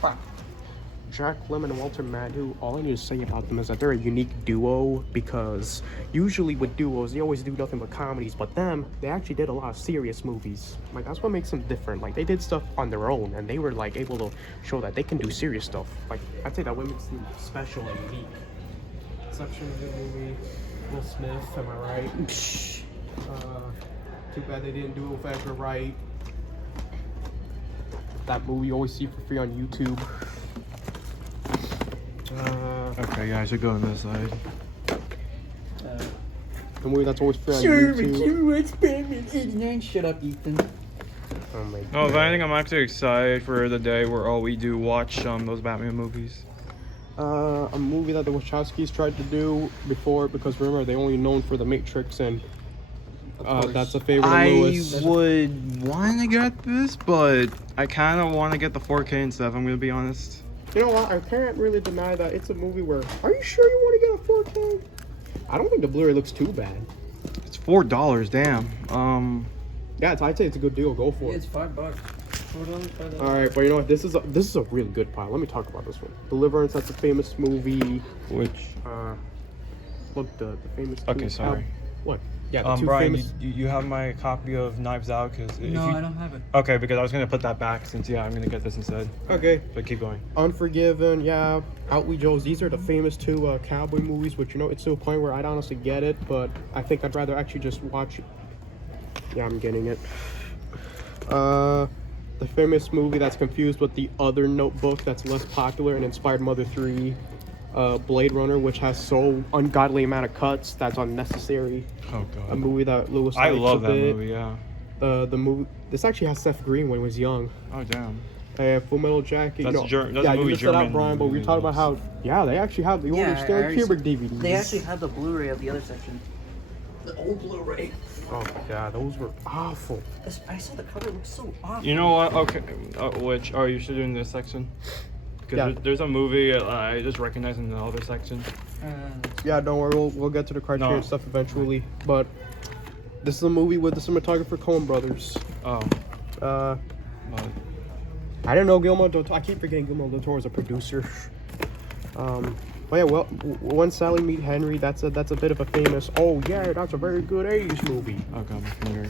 Fuck. Jack Lemmon and Walter Matthau, all I need to say about them is that they're a unique duo because usually with duos, they always do nothing but comedies, but them, they actually did a lot of serious movies. Like, that's what makes them different. Like, they did stuff on their own, and they were, like, able to show that they can do serious stuff. Like, I'd say that what makes them special and unique. Exception of the movie, Will Smith, am I right? Too bad they didn't do it with Edgar Wright. That movie you always see for free on YouTube. Okay, guys, you're going this side. The movie that's always free on YouTube. Shut up, Ethan. Oh my god. No, if anything, I'm actually excited for the day where all we do watch those Batman movies. A movie that the Wachowskis tried to do before, because remember they only known for The Matrix, and that's a favorite of Lewis. I would want to get this, but I kind of want to get the 4K and stuff. I'm gonna be honest. You know what? I can't really deny that it's a movie where. Are you sure you want to get a 4K? I don't think the Blu-ray looks too bad. It's $4, damn. Yeah, I'd say it's a good deal. Go for it. It's $5. All right, but you know what? This is a really good pile. Let me talk about this one. Deliverance. That's a famous movie. Which? Look, the famous. Okay, sorry. What? Yeah, the two Brian, famous. you have my copy of Knives Out? Cause No, I don't have it. Okay, because I was gonna put that back since I'm gonna get this instead. Okay. But keep going. Unforgiven, yeah. Out We Joes. These are the famous two cowboy movies, which, you know, it's to a point where I'd honestly get it, but I think I'd rather actually just watch it. Yeah, I'm getting it. The famous movie that's confused with the other Notebook that's less popular and inspired Mother 3. Blade Runner, which has so ungodly amount of cuts that's unnecessary. Oh god. A movie that Lewis I likes love a that bit. movie, yeah. The movie. This actually has Seth Green when he was young. Oh damn. Full Metal Jacket. That's you know, that's yeah, a you movie missed it out, German Brian. But we talked about how they actually have the older Stanley Kubrick DVDs. They actually have the Blu-ray of the other section. The old Blu-ray. Oh yeah, those were awful. I saw the cover. It looks so awful. You know what? Okay. Which? Oh, you should do in this section. Because Yeah. there's a movie I just recognized in the other section. Yeah, don't worry. We'll get to the Criterion stuff eventually. But this is a movie with the cinematographer Coen Brothers. Oh. Uh, But I didn't know Guillermo del Toro. I keep forgetting Guillermo del Toro is a producer. But yeah, well, When Sally Meet Henry, that's a bit of a famous. Oh yeah, that's a very good '80s movie. okay, my finger.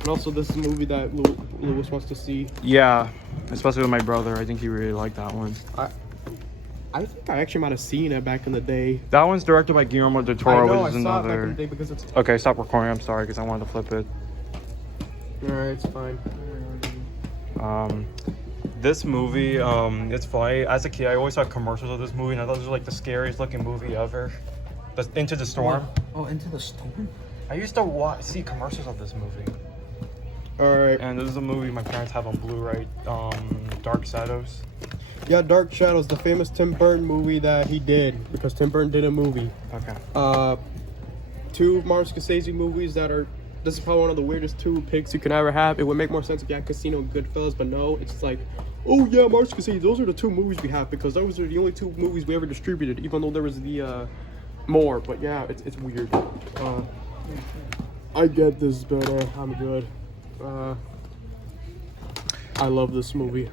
And also, this is a movie that Lewis wants to see. Yeah, especially with my brother. I think he really liked that one. I think I actually might have seen it back in the day. That one's directed by Guillermo del Toro, I know, which is I saw it back in another. the day because it's. Okay, stop recording. I'm sorry because I wanted to flip it. Alright, it's fine. This movie, it's funny. As a kid, I always saw commercials of this movie, and I thought it was like the scariest looking movie ever. Into the Storm. Oh, Into the Storm? I used to see commercials of this movie. Alright. And this is a movie my parents have on Blu-ray, Dark Shadows. Yeah, Dark Shadows, the famous Tim Burton movie that he did, because Tim Burton did a movie. Okay. Two Martin Scorsese movies that are. This is probably one of the weirdest two picks you can ever have. It would make more sense if you had Casino and Goodfellas, but no, it's just like, oh yeah, Martin Scorsese, those are the two movies we have because those are the only two movies we ever distributed, even though there was the more. But yeah, it's weird. I get this better. I'm good. I love this movie.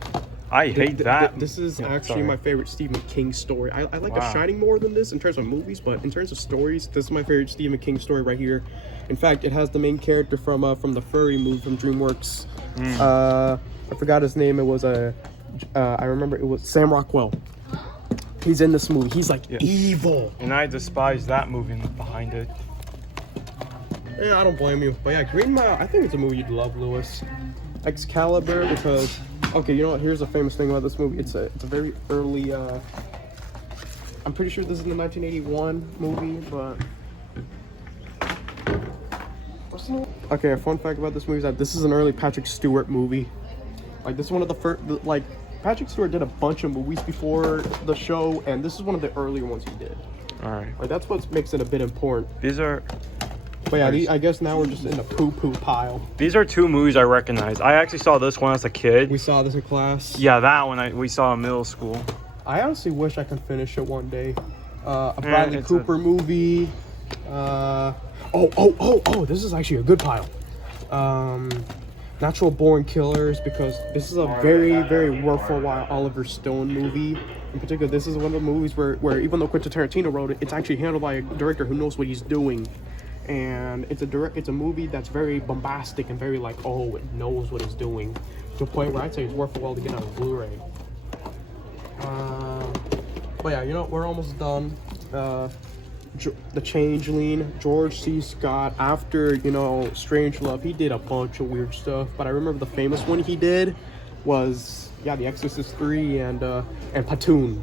I hate that. This is actually sorry. my favorite Stephen King story. I like The Wow. Shining more than this in terms of movies, but in terms of stories, this is my favorite Stephen King story right here. In fact, it has the main character from the Furry movie from DreamWorks. I forgot his name. It was I remember it was Sam Rockwell. He's in this movie. He's like evil. And I despise that movie behind it. Yeah, I don't blame you. But yeah, Green Mile, I think it's a movie you'd love, Lewis. Excalibur, because okay, you know what? Here's a famous thing about this movie. It's a very early. I'm pretty sure this is the 1981 movie, but. Okay, a fun fact about this movie is that this is an early Patrick Stewart movie. Like this is one of the first. Like Patrick Stewart did a bunch of movies before the show, and this is one of the earlier ones he did. All right. Like that's what makes it a bit important. These are. But yeah, I guess now we're just in a poo-poo pile. These are two movies I recognize. I actually saw this one as a kid. We saw this in class. Yeah, that one we saw in middle school. I honestly wish I could finish it one day. A Bradley Cooper movie. This is actually a good pile. Natural Born Killers, because this is a very, very worthwhile Oliver Stone movie. In particular, this is one of the movies where even though Quentin Tarantino wrote it, it's actually handled by a director who knows what he's doing. And it's a movie that's very bombastic and very like, oh, it knows what it's doing, to a point where I'd say it's worthwhile to get on Blu-ray. But yeah, you know, we're almost done. The Changeling, George C. Scott, after, you know, Strangelove, he did a bunch of weird stuff, but I remember the famous one he did was, yeah, The Exorcist 3 and Platoon,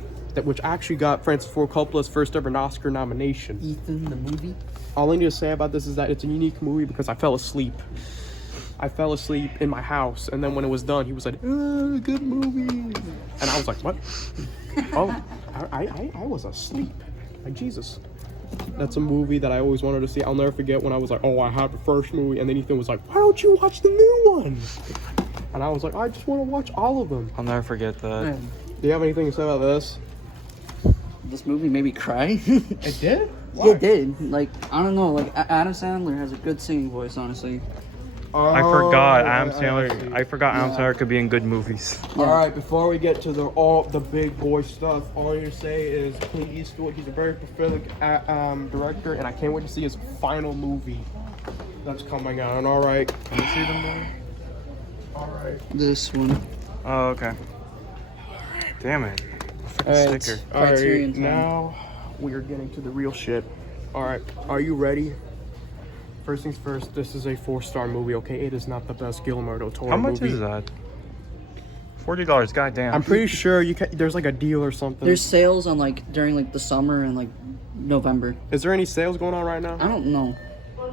which actually got Francis Ford Coppola's first ever Oscar nomination. Ethan, the movie? All I need to say about this is that it's a unique movie because I fell asleep. I fell asleep in my house, and then when it was done, he was like, good movie. And I was like, what? Oh, I was asleep. Like, Jesus. That's a movie that I always wanted to see. I'll never forget when I was like, oh, I have the first movie, and then Ethan was like, why don't you watch the new one? And I was like, I just want to watch all of them. I'll never forget that. Do you have anything to say about this? This movie made me cry. It did? Why? It did. Like, I don't know. Like, Adam Sandler has a good singing voice, honestly. I forgot Adam Sandler. I forgot Adam Sandler could be in good movies. All right, before we get to the big boy stuff, all I need to say is Clint Eastwood. He's a very prolific director, and I can't wait to see his final movie that's coming out. And all right, Can you see the movie? all right. This one. Oh, okay. Damn it. And, Sticker. all right, Criterion time. now we are getting to the real shit. All right, are you ready? First things first, this is a 4-star movie, okay? It is not the best Guillermo del Toro How much movie. is that? $40. Goddamn. I'm pretty sure there's like a deal or something. There's sales on, like, during, like, the summer and, like, November. Is there any sales going on right now? I don't know.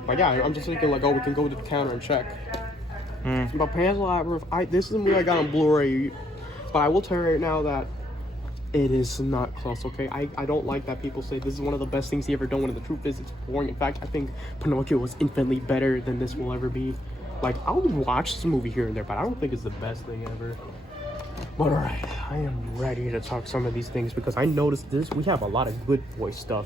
Like, yeah, I'm just thinking like, oh, we can go to the counter and check. But Pan's Labyrinth, this is a movie I got on Blu-ray, but I will tell you right now that it is not close, okay? I don't like that people say this is one of the best things he ever done, when the truth is it's boring. In fact, I think Pinocchio was infinitely better than this will ever be. Like, I'll watch this movie here and there, but I don't think it's the best thing ever. But alright, I am ready to talk some of these things because I noticed this. We have a lot of good boy stuff.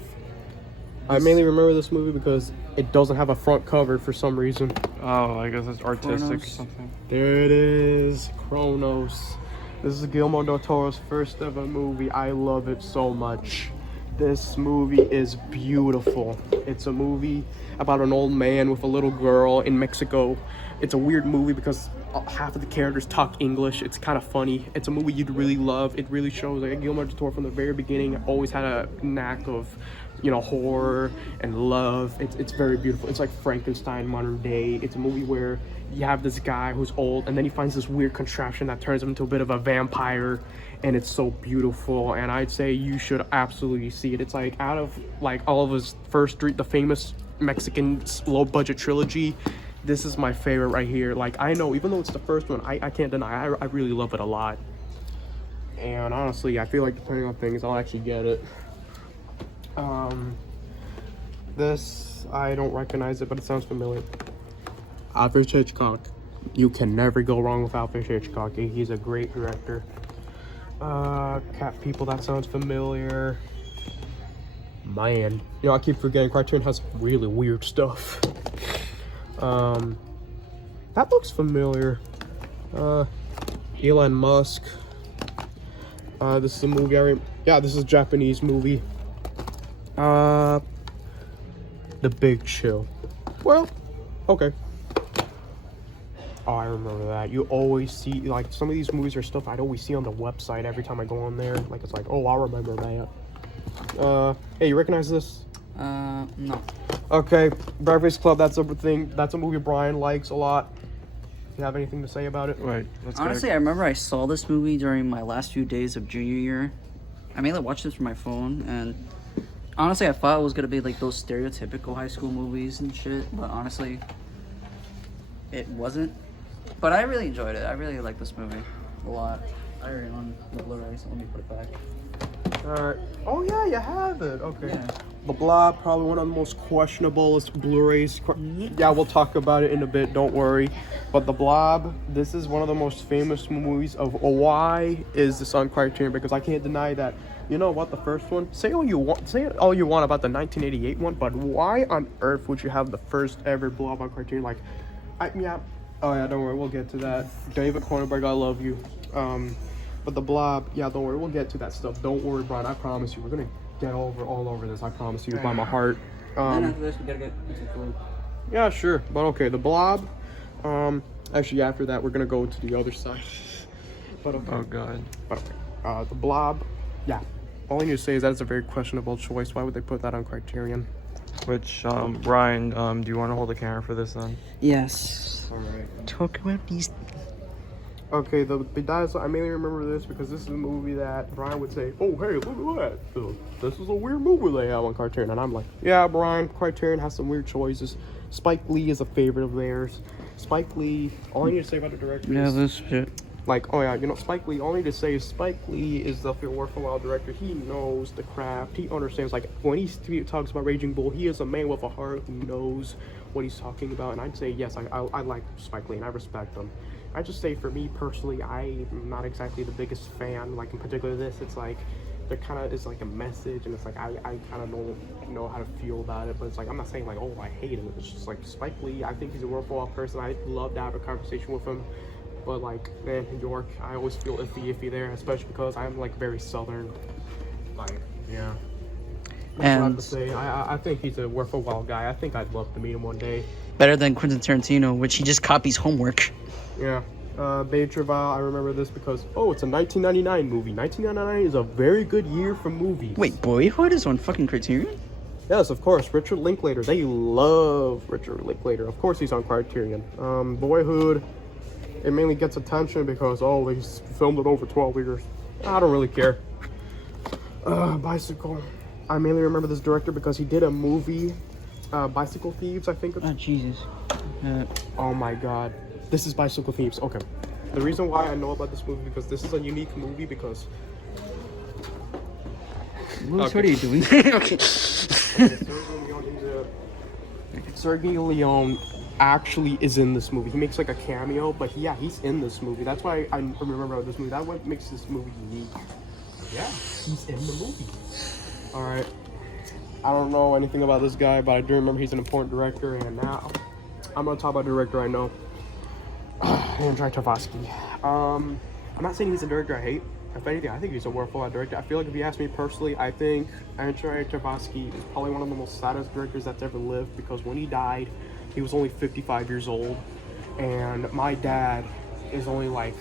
I mainly remember this movie because it doesn't have a front cover for some reason. Oh, I guess it's artistic Chronos. or something. There it is, Chronos. This is Guillermo del Toro's first ever movie. I love it so much. This movie is beautiful. It's a movie about an old man with a little girl in Mexico. It's a weird movie because half of the characters talk English. It's kind of funny. It's a movie you'd really love. It really shows like Guillermo del Toro from the very beginning always had a knack of, you know, horror and love. It's very beautiful. It's like Frankenstein modern day. It's a movie where you have this guy who's old and then he finds this weird contraption that turns him into a bit of a vampire, and it's so beautiful. And I'd say you should absolutely see it. It's like out of like all of his first three, the famous Mexican low budget trilogy, this is my favorite right here. Like, I know even though it's the first one, I can't deny I really love it a lot. And honestly, I feel like depending on things, I'll actually get it. This, I don't recognize it, but it sounds familiar. Alfred Hitchcock. You can never go wrong with Alfred Hitchcock. He's a great director. Cat People, that sounds familiar. Man, you know, I keep forgetting Criterion has really weird stuff. That looks familiar. Elon Musk. This is a movie yeah, this is a Japanese movie. The Big Chill. Well, okay. Oh, I remember that. You always see, like, some of these movies are stuff I'd always see on the website every time I go on there. Like, it's like, oh, I remember that. Hey, you recognize this? No. Okay, Breakfast Club, that's a thing. That's a movie Brian likes a lot. Do you have anything to say about it? Wait, let's Honestly, I remember I saw this movie during my last few days of junior year. I mainly watched this from my phone, and honestly, I thought it was gonna be like those stereotypical high school movies and shit, but honestly, it wasn't. But I really enjoyed it. I really like this movie a lot. I already own the Blu-ray, so let me put it back. Alright. Oh, yeah, you have it. Okay. Yeah. The Blob, probably one of the most questionable Blu-rays. Yeah, we'll talk about it in a bit, don't worry. But The Blob, this is one of the most famous movies of why is this on Criterion, because I can't deny that. You know what, the first one, say all you want about the 1988 one, but why on earth would you have the first ever Blob on Criterion? Like, yeah, oh yeah, don't worry, we'll get to that. David Cronenberg, I love you. But The Blob, yeah, don't worry, we'll get to that stuff. Don't worry, Brian, I promise you, we're gonna get all over this, I promise you, by my heart. Then after this, we gotta get into food. Yeah, sure, but okay, The Blob, actually after that, we're gonna go to the other side. But okay. Oh god. But okay, The Blob, yeah, all I need to say is that it's a very questionable choice. Why would they put that on Criterion? Which, Brian, do you want to hold the camera for this then? Yes. Alright. Talk about these. Okay, the dinosaur, I mainly remember this because this is a movie that Brian would say, oh, hey, look at that. This is a weird movie they have on Criterion. And I'm like, yeah, Brian, Criterion has some weird choices. Spike Lee is a favorite of theirs. Spike Lee, all I need to say about the director is... this shit. Like, oh yeah, you know, Spike Lee, all I need to say is Spike Lee is the worthwhile director. He knows the craft. He understands, like, when he talks about Raging Bull, he is a man with a heart who knows what he's talking about. And I'd say, yes, I like Spike Lee and I respect him. I just say, for me personally, I'm not exactly the biggest fan. Like, in particular this, it's like, there kind of is like a message, and it's like, I kind of don't know how to feel about it, but it's like, I'm not saying like, oh, I hate him. It's just like, Spike Lee, I think he's a worthwhile person. I'd love to have a conversation with him. But like, man, New York, I always feel iffy there, especially because I'm like very southern. Like, yeah. That's what I have to say. I think he's a worthwhile guy. I think I'd love to meet him one day. Better than Quentin Tarantino, which he just copies homework. Yeah. Bay Travail, I remember this because, oh, it's a 1999 movie. 1999 is a very good year for movies. Wait, Boyhood is on fucking Criterion? Yes, of course. Richard Linklater. They love Richard Linklater. Of course he's on Criterion. Boyhood, it mainly gets attention because, oh, they filmed it over 12 years. I don't really care. Bicycle. I mainly remember this director because he did a movie, Bicycle Thieves, I think. Oh, Jesus. Oh my god. This is Bicycle Thieves. Okay. The reason why I know about this movie because this is a unique movie because... What are you doing? Okay. Sergei Leone, actually is in this movie. He makes like a cameo, but yeah, he's in this movie. That's why I remember this movie. That's what makes this movie unique. Yeah, he's in the movie. All right. I don't know anything about this guy, but I do remember he's an important director. And now I'm gonna talk about a director I know, Andrzej Tarkovsky. I'm not saying he's a director I hate. If anything, I think he's a worthwhile director. I feel like if you ask me personally, I think Andrzej Tarkovsky is probably one of the most saddest directors that's ever lived, because when he died, he was only 55 years old, and my dad is only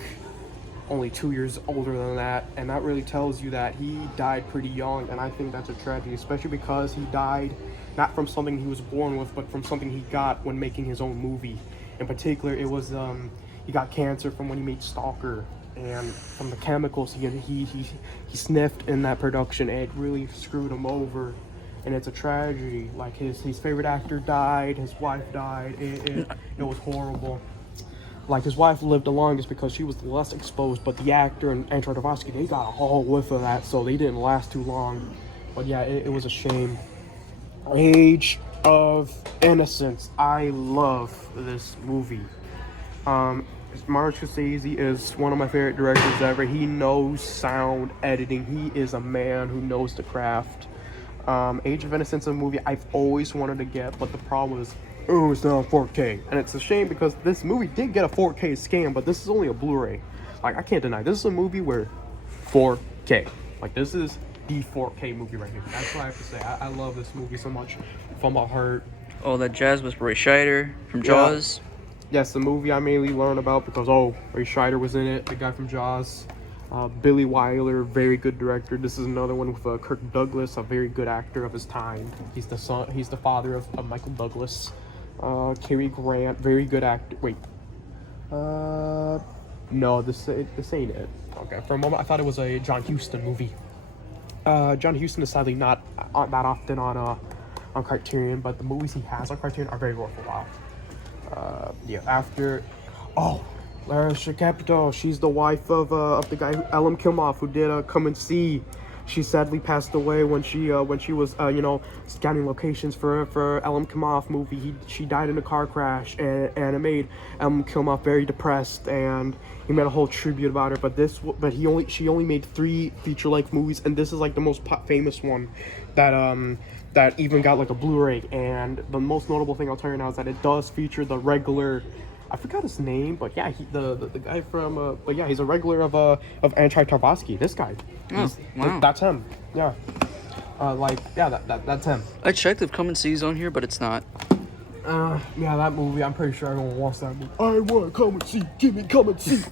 2 years older than that, and that really tells you that he died pretty young, and I think that's a tragedy, especially because he died not from something he was born with, but from something he got when making his own movie. In particular, it was he got cancer from when he made Stalker, and from the chemicals he sniffed in that production, and it really screwed him over, and it's a tragedy. Like his favorite actor died, his wife died. It was horrible. Like his wife lived the longest because she was the less exposed, but the actor and Andrzej Tarkovsky, they got a whole whiff of that, so they didn't last too long. But yeah, it was a shame. Age of Innocence. I love this movie. Martin Scorsese is one of my favorite directors ever. He knows sound editing. He is a man who knows the craft. Age of Innocence is a movie I've always wanted to get, but the problem is, it's not 4K. And it's a shame because this movie did get a 4K scan, but this is only a Blu-ray. Like, I can't deny, this is a movie where 4K. Like, this is the 4K movie right here. That's what I have to say. I love this movie so much from my heart. Oh, that jazz was Roy Scheider from Jaws. Yes, the movie I mainly learned about because, Ray Scheider was in it, the guy from Jaws. Billy Wilder, very good director. This is another one with Kirk Douglas, a very good actor of his time. He's the father of Michael Douglas. Cary Grant, very good actor. Wait. No, this ain't it. Okay, for a moment I thought it was a John Huston movie. John Huston is sadly not that often on Criterion, but the movies he has on Criterion are very worthwhile. Larissa Capito, she's the wife of the guy Elam Kilmoff, who did Come and See. She sadly passed away when she was scouting locations for Elam Kilmoff movie. She died in a car crash, and it made Elam Kilmoff very depressed, and he made a whole tribute about her. But she only made 3 feature-length movies, and this is like the most famous one that even got like a Blu-ray. And the most notable thing I'll tell you now is that it does feature the regular. I forgot his name, but yeah, the guy from he's a regular of Andrzej Tarkovsky. This guy, wow, that's him. Yeah, that's him. I checked if Come and See's on here, but it's not. Yeah, that movie. I'm pretty sure everyone wants that movie. I want Come and See. Give me Come and See.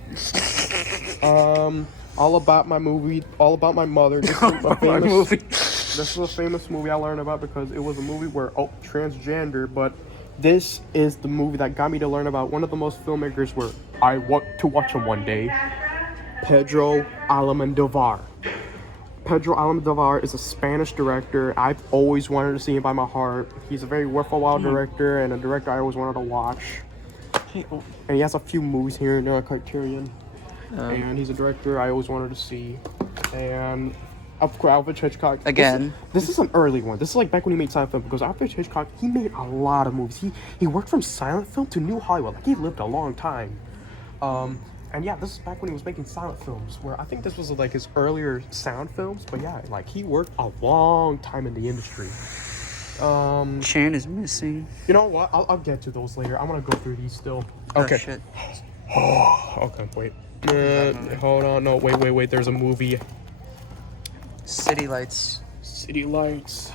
All About My Movie. All About My Mother. This is a famous movie. This is a famous movie I learned about because it was a movie where transgender, but. This is the movie that got me to learn about one of the most filmmakers where I want to watch him one day, Pedro Almodovar. Pedro Almodovar is a Spanish director. I've always wanted to see him by my heart. He's a very worthwhile director and a director I always wanted to watch. And he has a few movies here in Criterion. And he's a director I always wanted to see. And of course, Alfred Hitchcock. Again. This is an early one. This is like back when he made silent film, because Alfred Hitchcock, he made a lot of movies. He worked from silent film to New Hollywood. Like, he lived a long time. And yeah, this is back when he was making silent films, where I think this was like his earlier sound films. But yeah, like he worked a long time in the industry. Chan is missing. You know what? I'll get to those later. I'm gonna go through these still. Okay. Oh, shit. Okay, wait. Hold on. No, wait. There's a movie. City Lights. City Lights.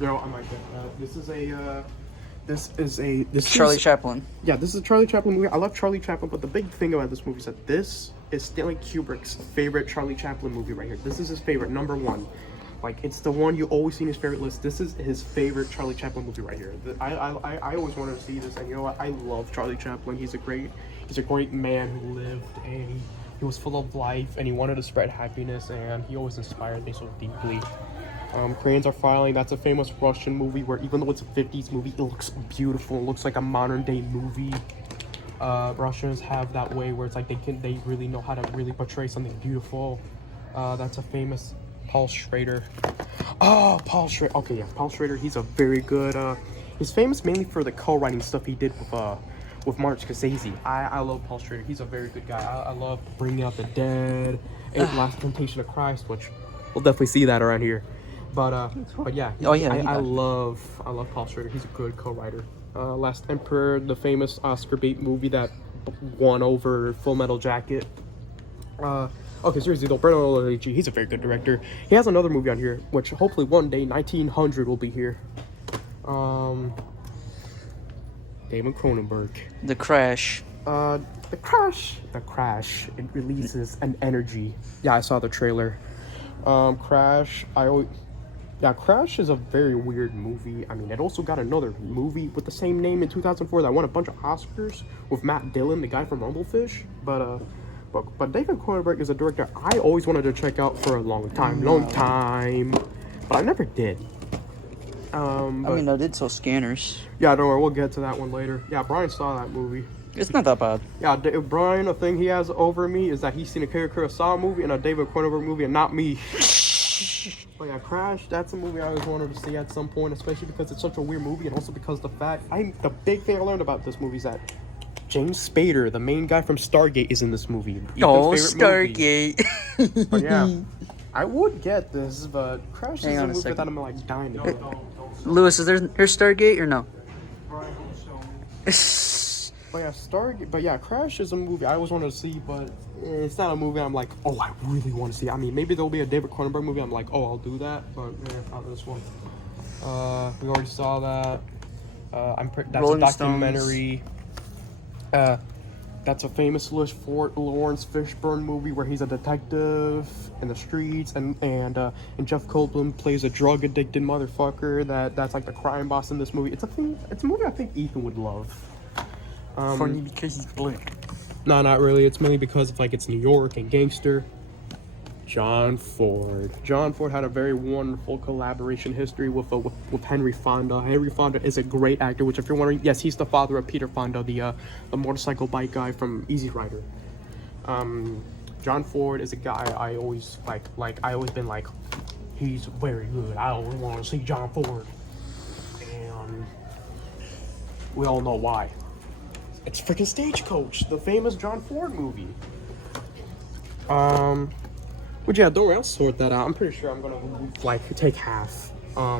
Yo, I might get that. This is Charlie Chaplin. Yeah, this is a Charlie Chaplin movie. I love Charlie Chaplin, but the big thing about this movie is that this is Stanley Kubrick's favorite Charlie Chaplin movie right here. This is his favorite, number 1. Like, it's the one you always see in his favorite list. This is his favorite Charlie Chaplin movie right here. I always wanted to see this, and you know what? I love Charlie Chaplin. He's a great man who lived, and he was full of life, and he wanted to spread happiness, and he always inspired me so deeply. Cranes Are Filing, that's a famous Russian movie where even though it's a 50s movie, it looks beautiful. It looks like a modern day movie. Russians have that way where it's like they really know how to really portray something beautiful. That's a famous Paul Schrader. Oh, Paul Schrader. Okay, yeah, Paul Schrader, he's a very good He's famous mainly for the co-writing stuff he did with Martin Scorsese. I love Paul Schrader. He's a very good guy. I love Bringing Out the Dead, Last Temptation of Christ, which we'll definitely see that around here. But yeah. Oh, yeah, I love Paul Schrader. He's a good co-writer. Last Emperor, the famous Oscar bait movie that won over Full Metal Jacket. Okay, seriously though, Bernardo Lynch, he's a very good director. He has another movie on here, which hopefully one day 1900 will be here. David Cronenberg. The Crash. The Crash. It releases an energy. Yeah, I saw the trailer. Crash. Crash is a very weird movie. I mean, it also got another movie with the same name in 2004 that won a bunch of Oscars with Matt Dillon, the guy from Rumblefish. But David Cronenberg is a director I always wanted to check out for a long time, but I never did. I mean, I did sell Scanners. Yeah, don't worry, we'll get to that one later. Yeah, Brian saw that movie. It's not that bad. Yeah, Brian, a thing he has over me is that he's seen a character Saw movie and a David Cronenberg movie and not me. But yeah, Crash, that's a movie I always wanted to see at some point, especially because it's such a weird movie and also because the big thing I learned about this movie is that James Spader, the main guy from Stargate, is in this movie. Stargate. But yeah, I would get this, but Crash is a movie that I'm like dying to get. Lewis, is there Stargate or no? But yeah, Crash is a movie I always wanted to see, but it's not a movie I'm like, oh, I really want to see. I mean, maybe there'll be a David Cronenberg movie I'm like, oh, I'll do that, but not this one. We already saw that. That's Rolling a documentary. That's a famous Lawrence Fishburne movie where he's a detective in the streets, and Jeff Goldblum plays a drug addicted motherfucker that's like the crime boss in this movie. It's a movie I think Ethan would love. Funny because he's black. No, not really. It's mainly because of like it's New York and gangster. John Ford had a very wonderful collaboration history with Henry Fonda. Henry Fonda is a great actor, which if you're wondering, yes, he's the father of Peter Fonda, the motorcycle bike guy from Easy Rider. John Ford is a guy I always I always been like, he's very good. I always want to see John Ford. And we all know why. It's freaking Stagecoach, the famous John Ford movie. But yeah, don't worry, I'll sort that out. I'm pretty sure I'm gonna take half.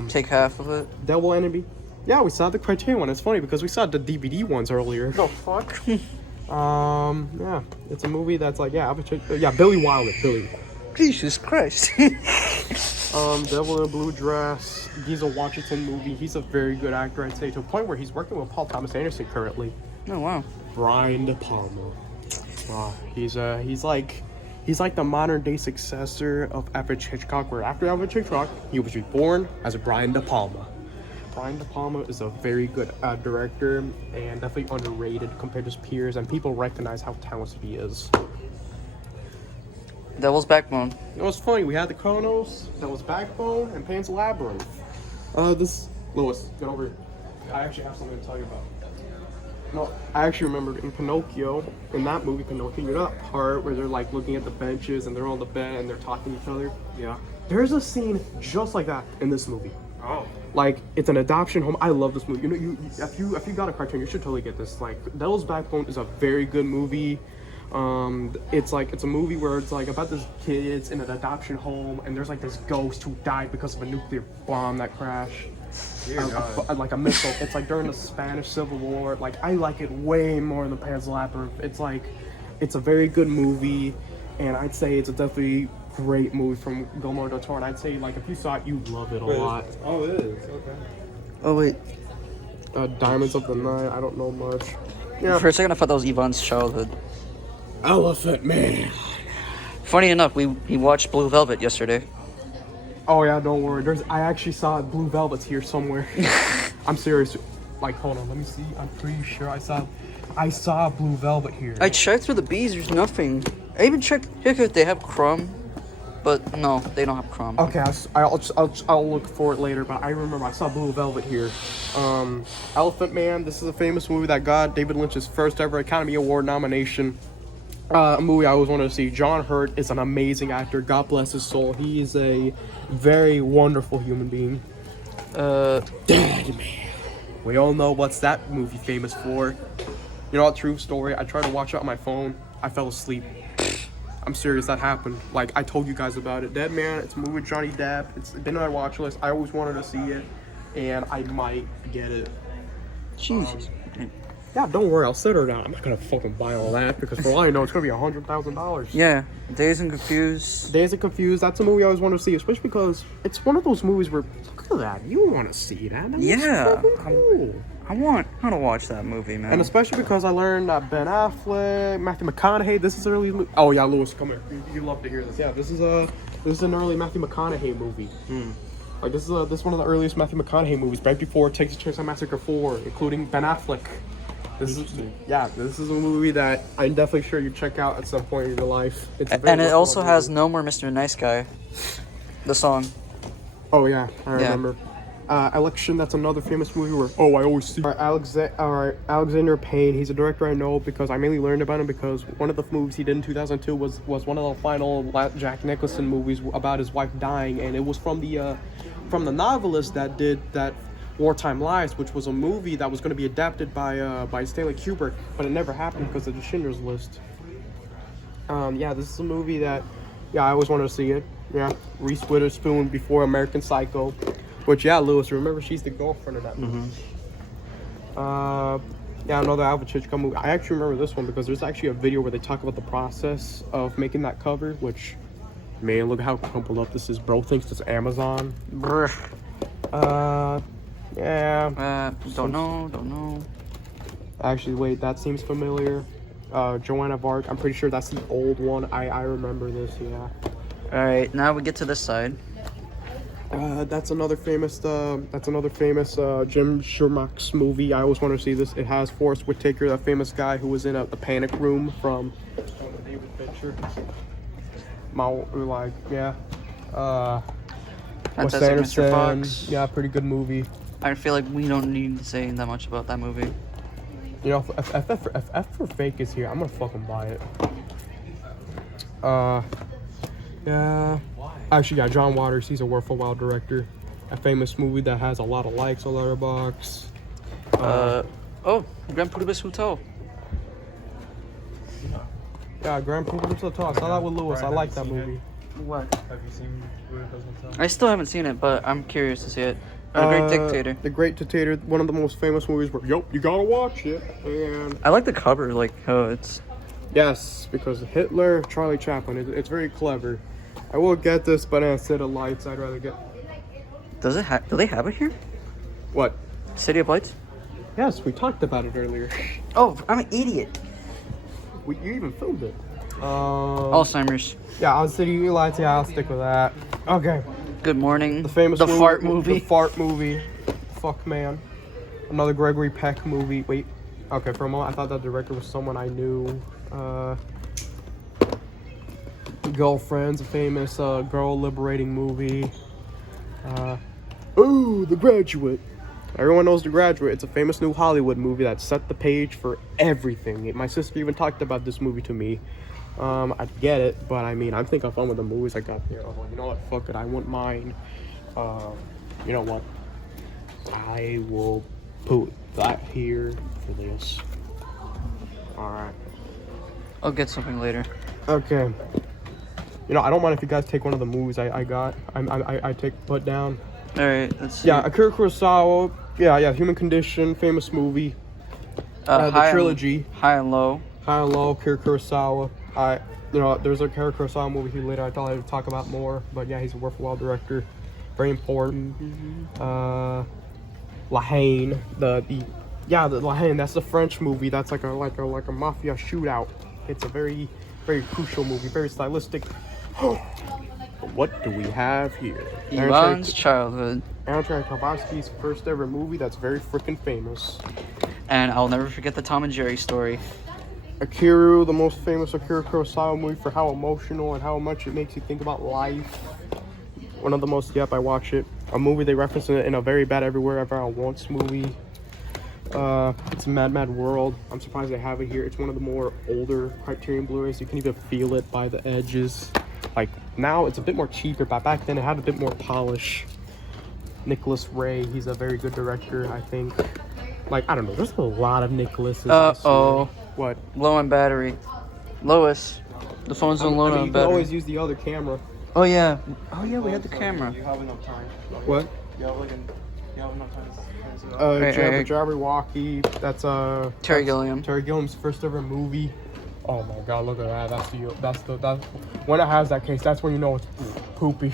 Take half of it? Devil Enemy. Yeah, we saw the Criterion one. It's funny because we saw the DVD ones earlier. The fuck? Yeah, it's a movie that's like, Billy Wilder. Jesus Christ. Devil in a Blue Dress. He's a Washington movie. He's a very good actor, I'd say, to a point where he's working with Paul Thomas Anderson currently. Oh wow. Brian De Palma. He's like the modern day successor of Alfred Hitchcock, where after Alfred Hitchcock, he was reborn as Brian De Palma. Brian De Palma is a very good director and definitely underrated compared to his peers, and people recognize how talented he is. Devil's Backbone. It was funny, we had the Chronos, Devil's Backbone, and Pan's Labyrinth. Lewis, get over here. I actually have something to tell you about. No, I actually remember in Pinocchio, in that movie Pinocchio, you know that part where they're like looking at the benches and they're on the bed and they're talking to each other? Yeah. There's a scene just like that in this movie. Oh. Like, it's an adoption home. I love this movie. You know, if you got a cartoon, you should totally get this. Like, Devil's Backbone is a very good movie. It's a movie where it's like about this kids in an adoption home, and there's like this ghost who died because of a nuclear bomb that crashed. Like a missile. It's like during the Spanish Civil War. Like, I like it way more than Pan's Labyrinth. It's a very good movie, and I'd say it's a definitely great movie from Guillermo del Toro. And I'd say, like, if you saw it, you'd love it a lot. Oh, it is. Okay. Oh wait. Diamonds of the Night. I don't know much. Yeah. For a second, I thought that was Yvonne's childhood. Elephant Man. Funny enough, we watched Blue Velvet yesterday. Oh yeah, don't worry. I actually saw Blue Velvet's here somewhere. I'm serious. Like, hold on, let me see. I'm pretty sure I saw Blue Velvet here. I checked through the bees. There's nothing. I even checked if they have Crumb, but no, they don't have Crumb. Okay, I'll look for it later. But I remember I saw Blue Velvet here. Elephant Man. This is a famous movie that got David Lynch's first ever Academy Award nomination. A movie I always wanted to see. John Hurt is an amazing actor. God bless his soul. He is a very wonderful human being. Dead Man. We all know what's that movie famous for. You know what, true story, I tried to watch it on my phone. I fell asleep. I'm serious, that happened. Like, I told you guys about it. Dead Man, it's a movie with Johnny Depp. It's been on my watch list. I always wanted to see it, and I might get it. Jesus. Yeah, don't worry, I'll sit her down. I'm not gonna fucking buy all that, because for all I know, it's gonna be $100,000. Yeah, Dazed and Confused. Dazed and Confused, that's a movie I always wanted to see, especially because it's one of those movies where, look at that, you want to see that. That Yeah. fucking cool. I want to watch that movie, man. And especially because I learned that Ben Affleck, Matthew McConaughey, this is early. Oh yeah, Lewis, come here. You love to hear this. Yeah, this is an early Matthew McConaughey movie. Like this is one of the earliest Matthew McConaughey movies, right before Texas Chainsaw Massacre 4, including Ben Affleck. This is a movie that I'm definitely sure you check out at some point in your life. And it also has No More Mr. Nice Guy, the song. Oh yeah, I remember. Election, that's another famous movie where, I always see. Alexander Payne, he's a director I know because I mainly learned about him because one of the movies he did in 2002 was one of the final Jack Nicholson movies about his wife dying, and it was from the novelist that did that Wartime Lies, which was a movie that was going to be adapted by Stanley Kubrick, but it never happened because of the Schindler's List. This is a movie that, I always wanted to see it. Yeah, Reese Witherspoon before American Psycho. Which, Lewis, remember she's the girlfriend of that movie. Another Alfred Hitchcock movie. I actually remember this one because there's actually a video where they talk about the process of making that cover, which, man, look how crumpled up this is. Bro thinks it's Amazon. Don't know. Actually, wait, that seems familiar. Joanne of Arc, I'm pretty sure that's the old one. I remember this, yeah. Alright, now we get to this side. That's another famous Jim Sherlock's movie. I always want to see this. It has Forrest Whitaker, that famous guy who was in the Panic Room from David Fincher. Wes Fantastic Mr. Anderson. Fox. Yeah, pretty good movie. I feel like we don't need to say that much about that movie. You know, if F for Fake is here, I'm gonna fucking buy it. Actually, John Waters, he's a worth a while director. A famous movie that has a lot of likes on Letterboxd. Grand Budapest Hotel. Yeah, Grand Budapest Hotel. I saw that with Lewis. Brian, I like have that you seen movie. What? Have you seen Budapest Hotel? I still haven't seen it, but I'm curious to see it. The Great Dictator. The Great Dictator, one of the most famous movies where, you gotta watch it. And I like the cover, like how it's... yes, because Hitler, Charlie Chaplin, it's very clever. I will get this, but instead of lights, I'd rather get... Do they have it here? What? City of Lights? Yes, we talked about it earlier. Oh, I'm an idiot. You even filmed it. Alzheimer's. Yeah, I'll City of Lights. Yeah, I'll stick with that. Okay. Good Morning. The famous Fart movie. The Fart movie. Fuck, man. Another Gregory Peck movie. Wait. Okay, for a moment, I thought that director was someone I knew. Girlfriend's a famous girl liberating movie. The Graduate. Everyone knows The Graduate. It's a famous new Hollywood movie that set the page for everything. My sister even talked about this movie to me. I get it, but I mean, I'm thinking fun with the movies I got here. You know what? Fuck it. I want mine. You know what? I will put that here for this. Alright. I'll get something later. Okay. You know, I don't mind if you guys take one of the movies I got. I put down. All right, let's see. Yeah, Akira Kurosawa. Yeah, Human Condition, famous movie. The trilogy. High and Low. High and Low, Akira Kurosawa. There's a Akira Kurosawa movie here later I thought I'd talk about more, but yeah, he's a worthwhile director. Very important. La Haine. The La Haine. That's the French movie. That's like a mafia shootout. It's a very, very crucial movie. Very stylistic. What do we have here? Ivan's Childhood. Andrei Tarkovsky's first ever movie that's very freaking famous. And I'll never forget the Tom and Jerry story. Akira, the most famous Akira Kurosawa movie for how emotional and how much it makes you think about life. One of the most, I watch it. A movie they reference in a Very Bad Everywhere Ever I Once movie. It's Mad Mad World. I'm surprised they have it here. It's one of the more older Criterion Blu-rays. You can even feel it by the edges. Like, now it's a bit more cheaper, but back then it had a bit more polish. Nicholas Ray, he's a very good director, I think. Like, I don't know. There's a lot of Nicholases. Uh-oh. What? Low on battery. Lois. The phone's on low you on can battery. always use the other camera. Oh yeah. Oh yeah, we had the camera. You have enough time. What? You have enough time. Hey. Jabberwocky. That's Terry Gilliam. Terry Gilliam's first ever movie. Oh my God! Look at that. That's when it has that case. That's when you know it's poopy.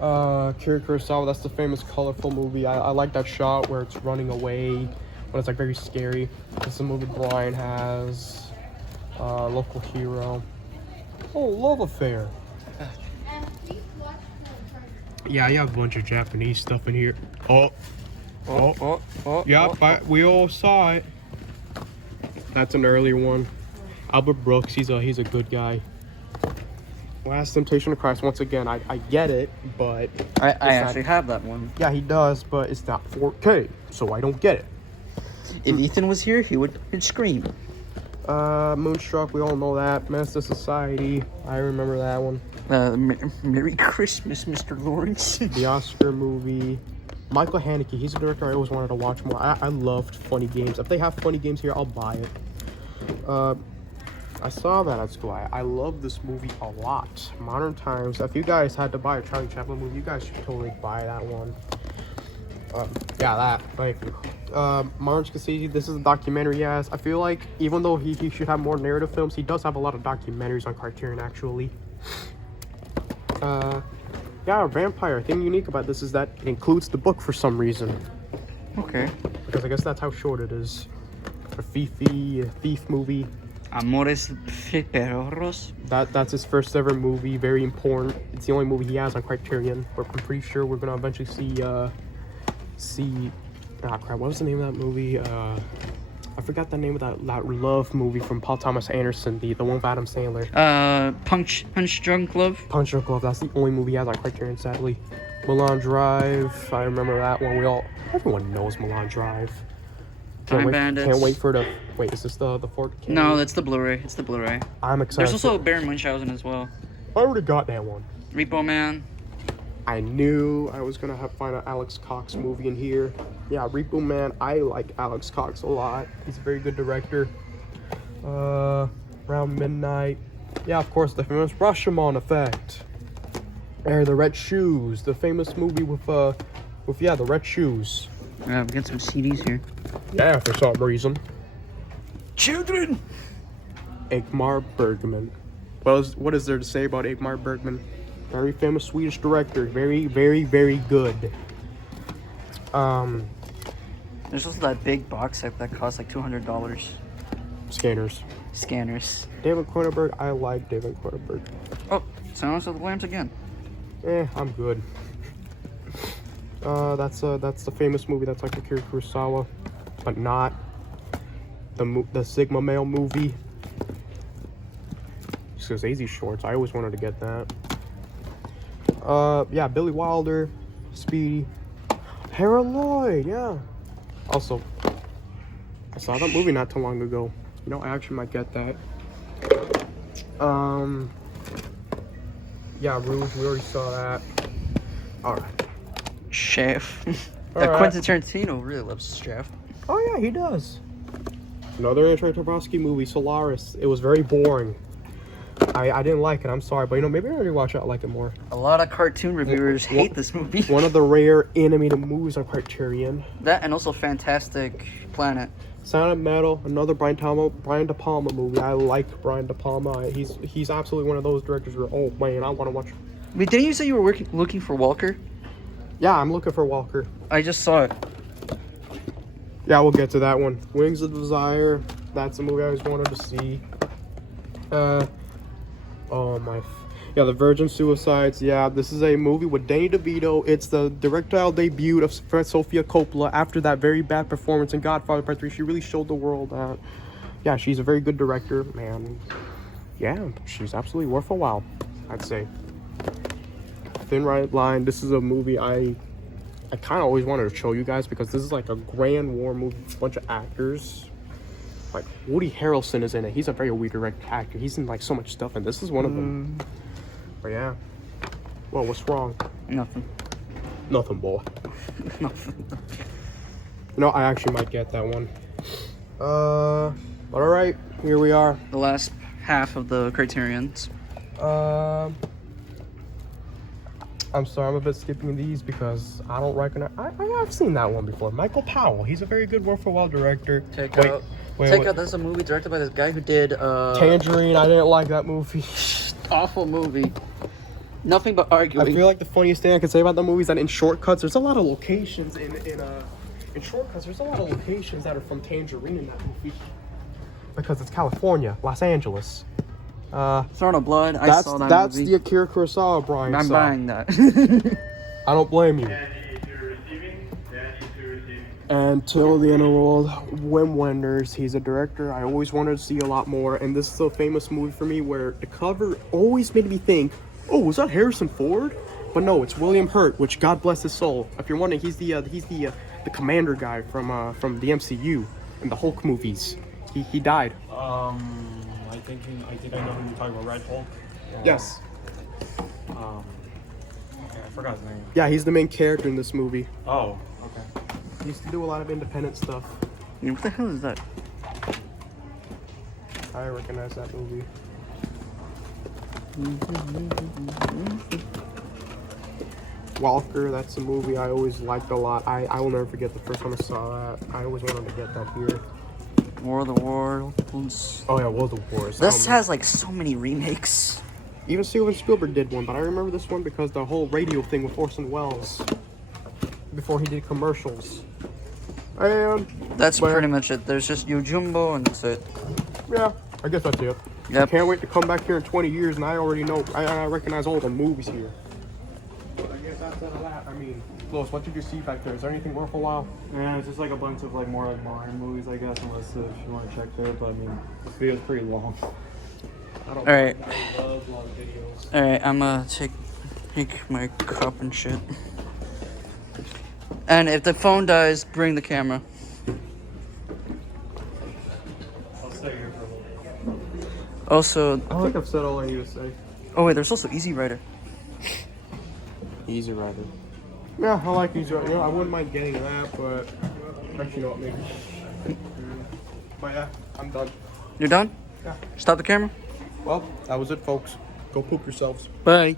Kira Kurosawa. That's the famous colorful movie. I like that shot where it's running away, when it's like very scary. This is a movie Brian has. Local Hero. Oh, Love Affair. Yeah, you have a bunch of Japanese stuff in here. We all saw it. That's an early one. Albert Brooks, he's a good guy. Last Temptation of Christ, once again, I get it, but... I actually have that one. Yeah, he does, but it's not 4K, so I don't get it. If Ethan was here, he would scream. Moonstruck, we all know that. Menace to Society, I remember that one. Merry Christmas, Mr. Lawrence. The Oscar movie. Michael Haneke, he's a director I always wanted to watch more. I loved funny games. If they have funny games here, I'll buy it. I saw that at school. I love this movie a lot. Modern Times. If you guys had to buy a Charlie Chaplin movie, you guys should totally buy that one. Yeah, that. Thank you. Martin Scorsese, this is a documentary he has. I feel like even though he should have more narrative films, he does have a lot of documentaries on Criterion, actually. Yeah, Vampire. The thing unique about this is that it includes the book for some reason. Okay. Because I guess that's how short it is. A thief movie. Amores Perros. That's his first ever movie. Very important. It's the only movie he has on Criterion. I'm pretty sure we're gonna eventually see. Ah, crap. What was the name of that movie? I forgot the name of that love movie from Paul Thomas Anderson. The one with Adam Sandler. Punch Drunk Love. Punch Drunk Love. That's the only movie he has on Criterion, sadly. Mulholland Drive. I remember that one. Everyone knows Mulholland Drive. Time Bandits. Can't wait for the. Wait, is this the 4K? No, that's the Blu-ray. It's the Blu-ray. I'm excited. There's also Baron Munchausen as well. I already got that one. Repo Man. I knew I was gonna find an Alex Cox movie in here. Yeah, Repo Man. I like Alex Cox a lot. He's a very good director. Around Midnight. Yeah, of course, the famous Rashomon effect. And the Red Shoes, the famous movie with the Red Shoes. We got some CDs here. Yeah, for some reason. Children. Ingmar Bergman. What is there to say about Ingmar Bergman? Very famous Swedish director. Very, very, very good. There's also that big box set that costs like $200. Scanners. David Cronenberg. I like David Cronenberg. Oh, Silence of the Lambs again. I'm good. That's the famous movie that's like Akira Kurosawa, but not the Sigma Male movie. Scorsese shorts. I always wanted to get that. Yeah, Billy Wilder, Speedy, Harold Lloyd. Yeah. Also, I saw that movie not too long ago. You know, I actually might get that. Yeah, Rouge. We already saw that. All right. Chef. Alright. Quentin Tarantino really loves Chef. Oh yeah, he does. Another Andrei Tarkovsky movie, Solaris. It was very boring. I didn't like it. I'm sorry, but maybe I'll rewatch it. I like it more. A lot of cartoon reviewers hate this movie. One of the rare animated movies on Criterion. That and also Fantastic Planet. Sound of Metal, another Brian De Palma movie. I like Brian De Palma. He's absolutely one of those directors where, oh man, I want to watch. Wait, didn't you say you were looking for Walker? Yeah, I'm looking for Walker. I just saw it. Yeah, we'll get to that one. Wings of Desire. That's a movie I always wanted to see. The Virgin Suicides. Yeah, this is a movie with Danny DeVito. It's the directorial debut of Sofia Coppola after that very bad performance in Godfather Part 3. She really showed the world that, yeah, she's a very good director, man. Yeah, she's absolutely worth a while, I'd say. Thin Red Line. This is a movie I kind of always wanted to show you guys because this is like a grand war movie with a bunch of actors. Like Woody Harrelson is in it. He's a very weird direct actor. He's in like so much stuff, and this is one of them. But yeah. Well, what's wrong? Nothing. Nothing, boy. Nothing. You know, I actually might get that one. But alright, here we are. The last half of the Criterions. I'm sorry, I'm a bit skipping these because I don't recognize. I have seen that one before. Michael Powell. He's a very good word for well director. Take out. That's a movie directed by this guy who did Tangerine. I didn't like that movie. Awful movie. Nothing but arguing. I feel like the funniest thing I can say about the movie is that in Shortcuts, there's a lot of locations in Shortcuts. There's a lot of locations that are from Tangerine in that movie because it's California, Los Angeles. Throne of Blood. I saw that That's movie. the Akira Kurosawa Brian. I'm buying that. I don't blame you. And Till the End of the World, Wim Wenders, he's a director I always wanted to see a lot more, and this is a famous movie for me where the cover always made me think, oh, was that Harrison Ford? But no, it's William Hurt, which God bless his soul. If you're wondering, he's the commander guy from the MCU and the Hulk movies. He died. I think I know who you're talking about. Red Hulk. Yes. Okay, I forgot his name. Yeah, he's the main character in this movie. Oh, okay. He used to do a lot of independent stuff. What the hell is that? I recognize that movie. Walker, that's a movie I always liked a lot. I will never forget the first time I saw that. I always wanted to get that here. War of the Worlds. Oh yeah, World of Wars. This has like so many remakes. Even Steven Spielberg did one, but I remember this one because the whole radio thing with Orson Welles before he did commercials. And That's pretty much it. There's just Yojimbo and that's it. yeah, I guess that's it. Yep. Can't wait to come back here in 20 years and I already know, I recognize all the movies here. But I guess that's it of that. I mean, Louis, what did you see back there? Is there anything worth a while? Yeah, it's just like a bunch of like more like modern movies, I guess, unless if you want to check there. But I mean, this video's pretty long. I don't Alright. I love long videos. Alright, I'm gonna take my cup and shit. And if the phone dies, bring the camera. I'll stay here for a little bit. Also, I think I've said all I need to say. oh wait, there's also Easy Rider. Easy Rider. Yeah, I like Easy Rider. You know, I wouldn't mind getting that, but actually not maybe. But yeah, I'm done. You're done? Yeah. Stop the camera. Well, that was it, folks. Go poop yourselves. Bye.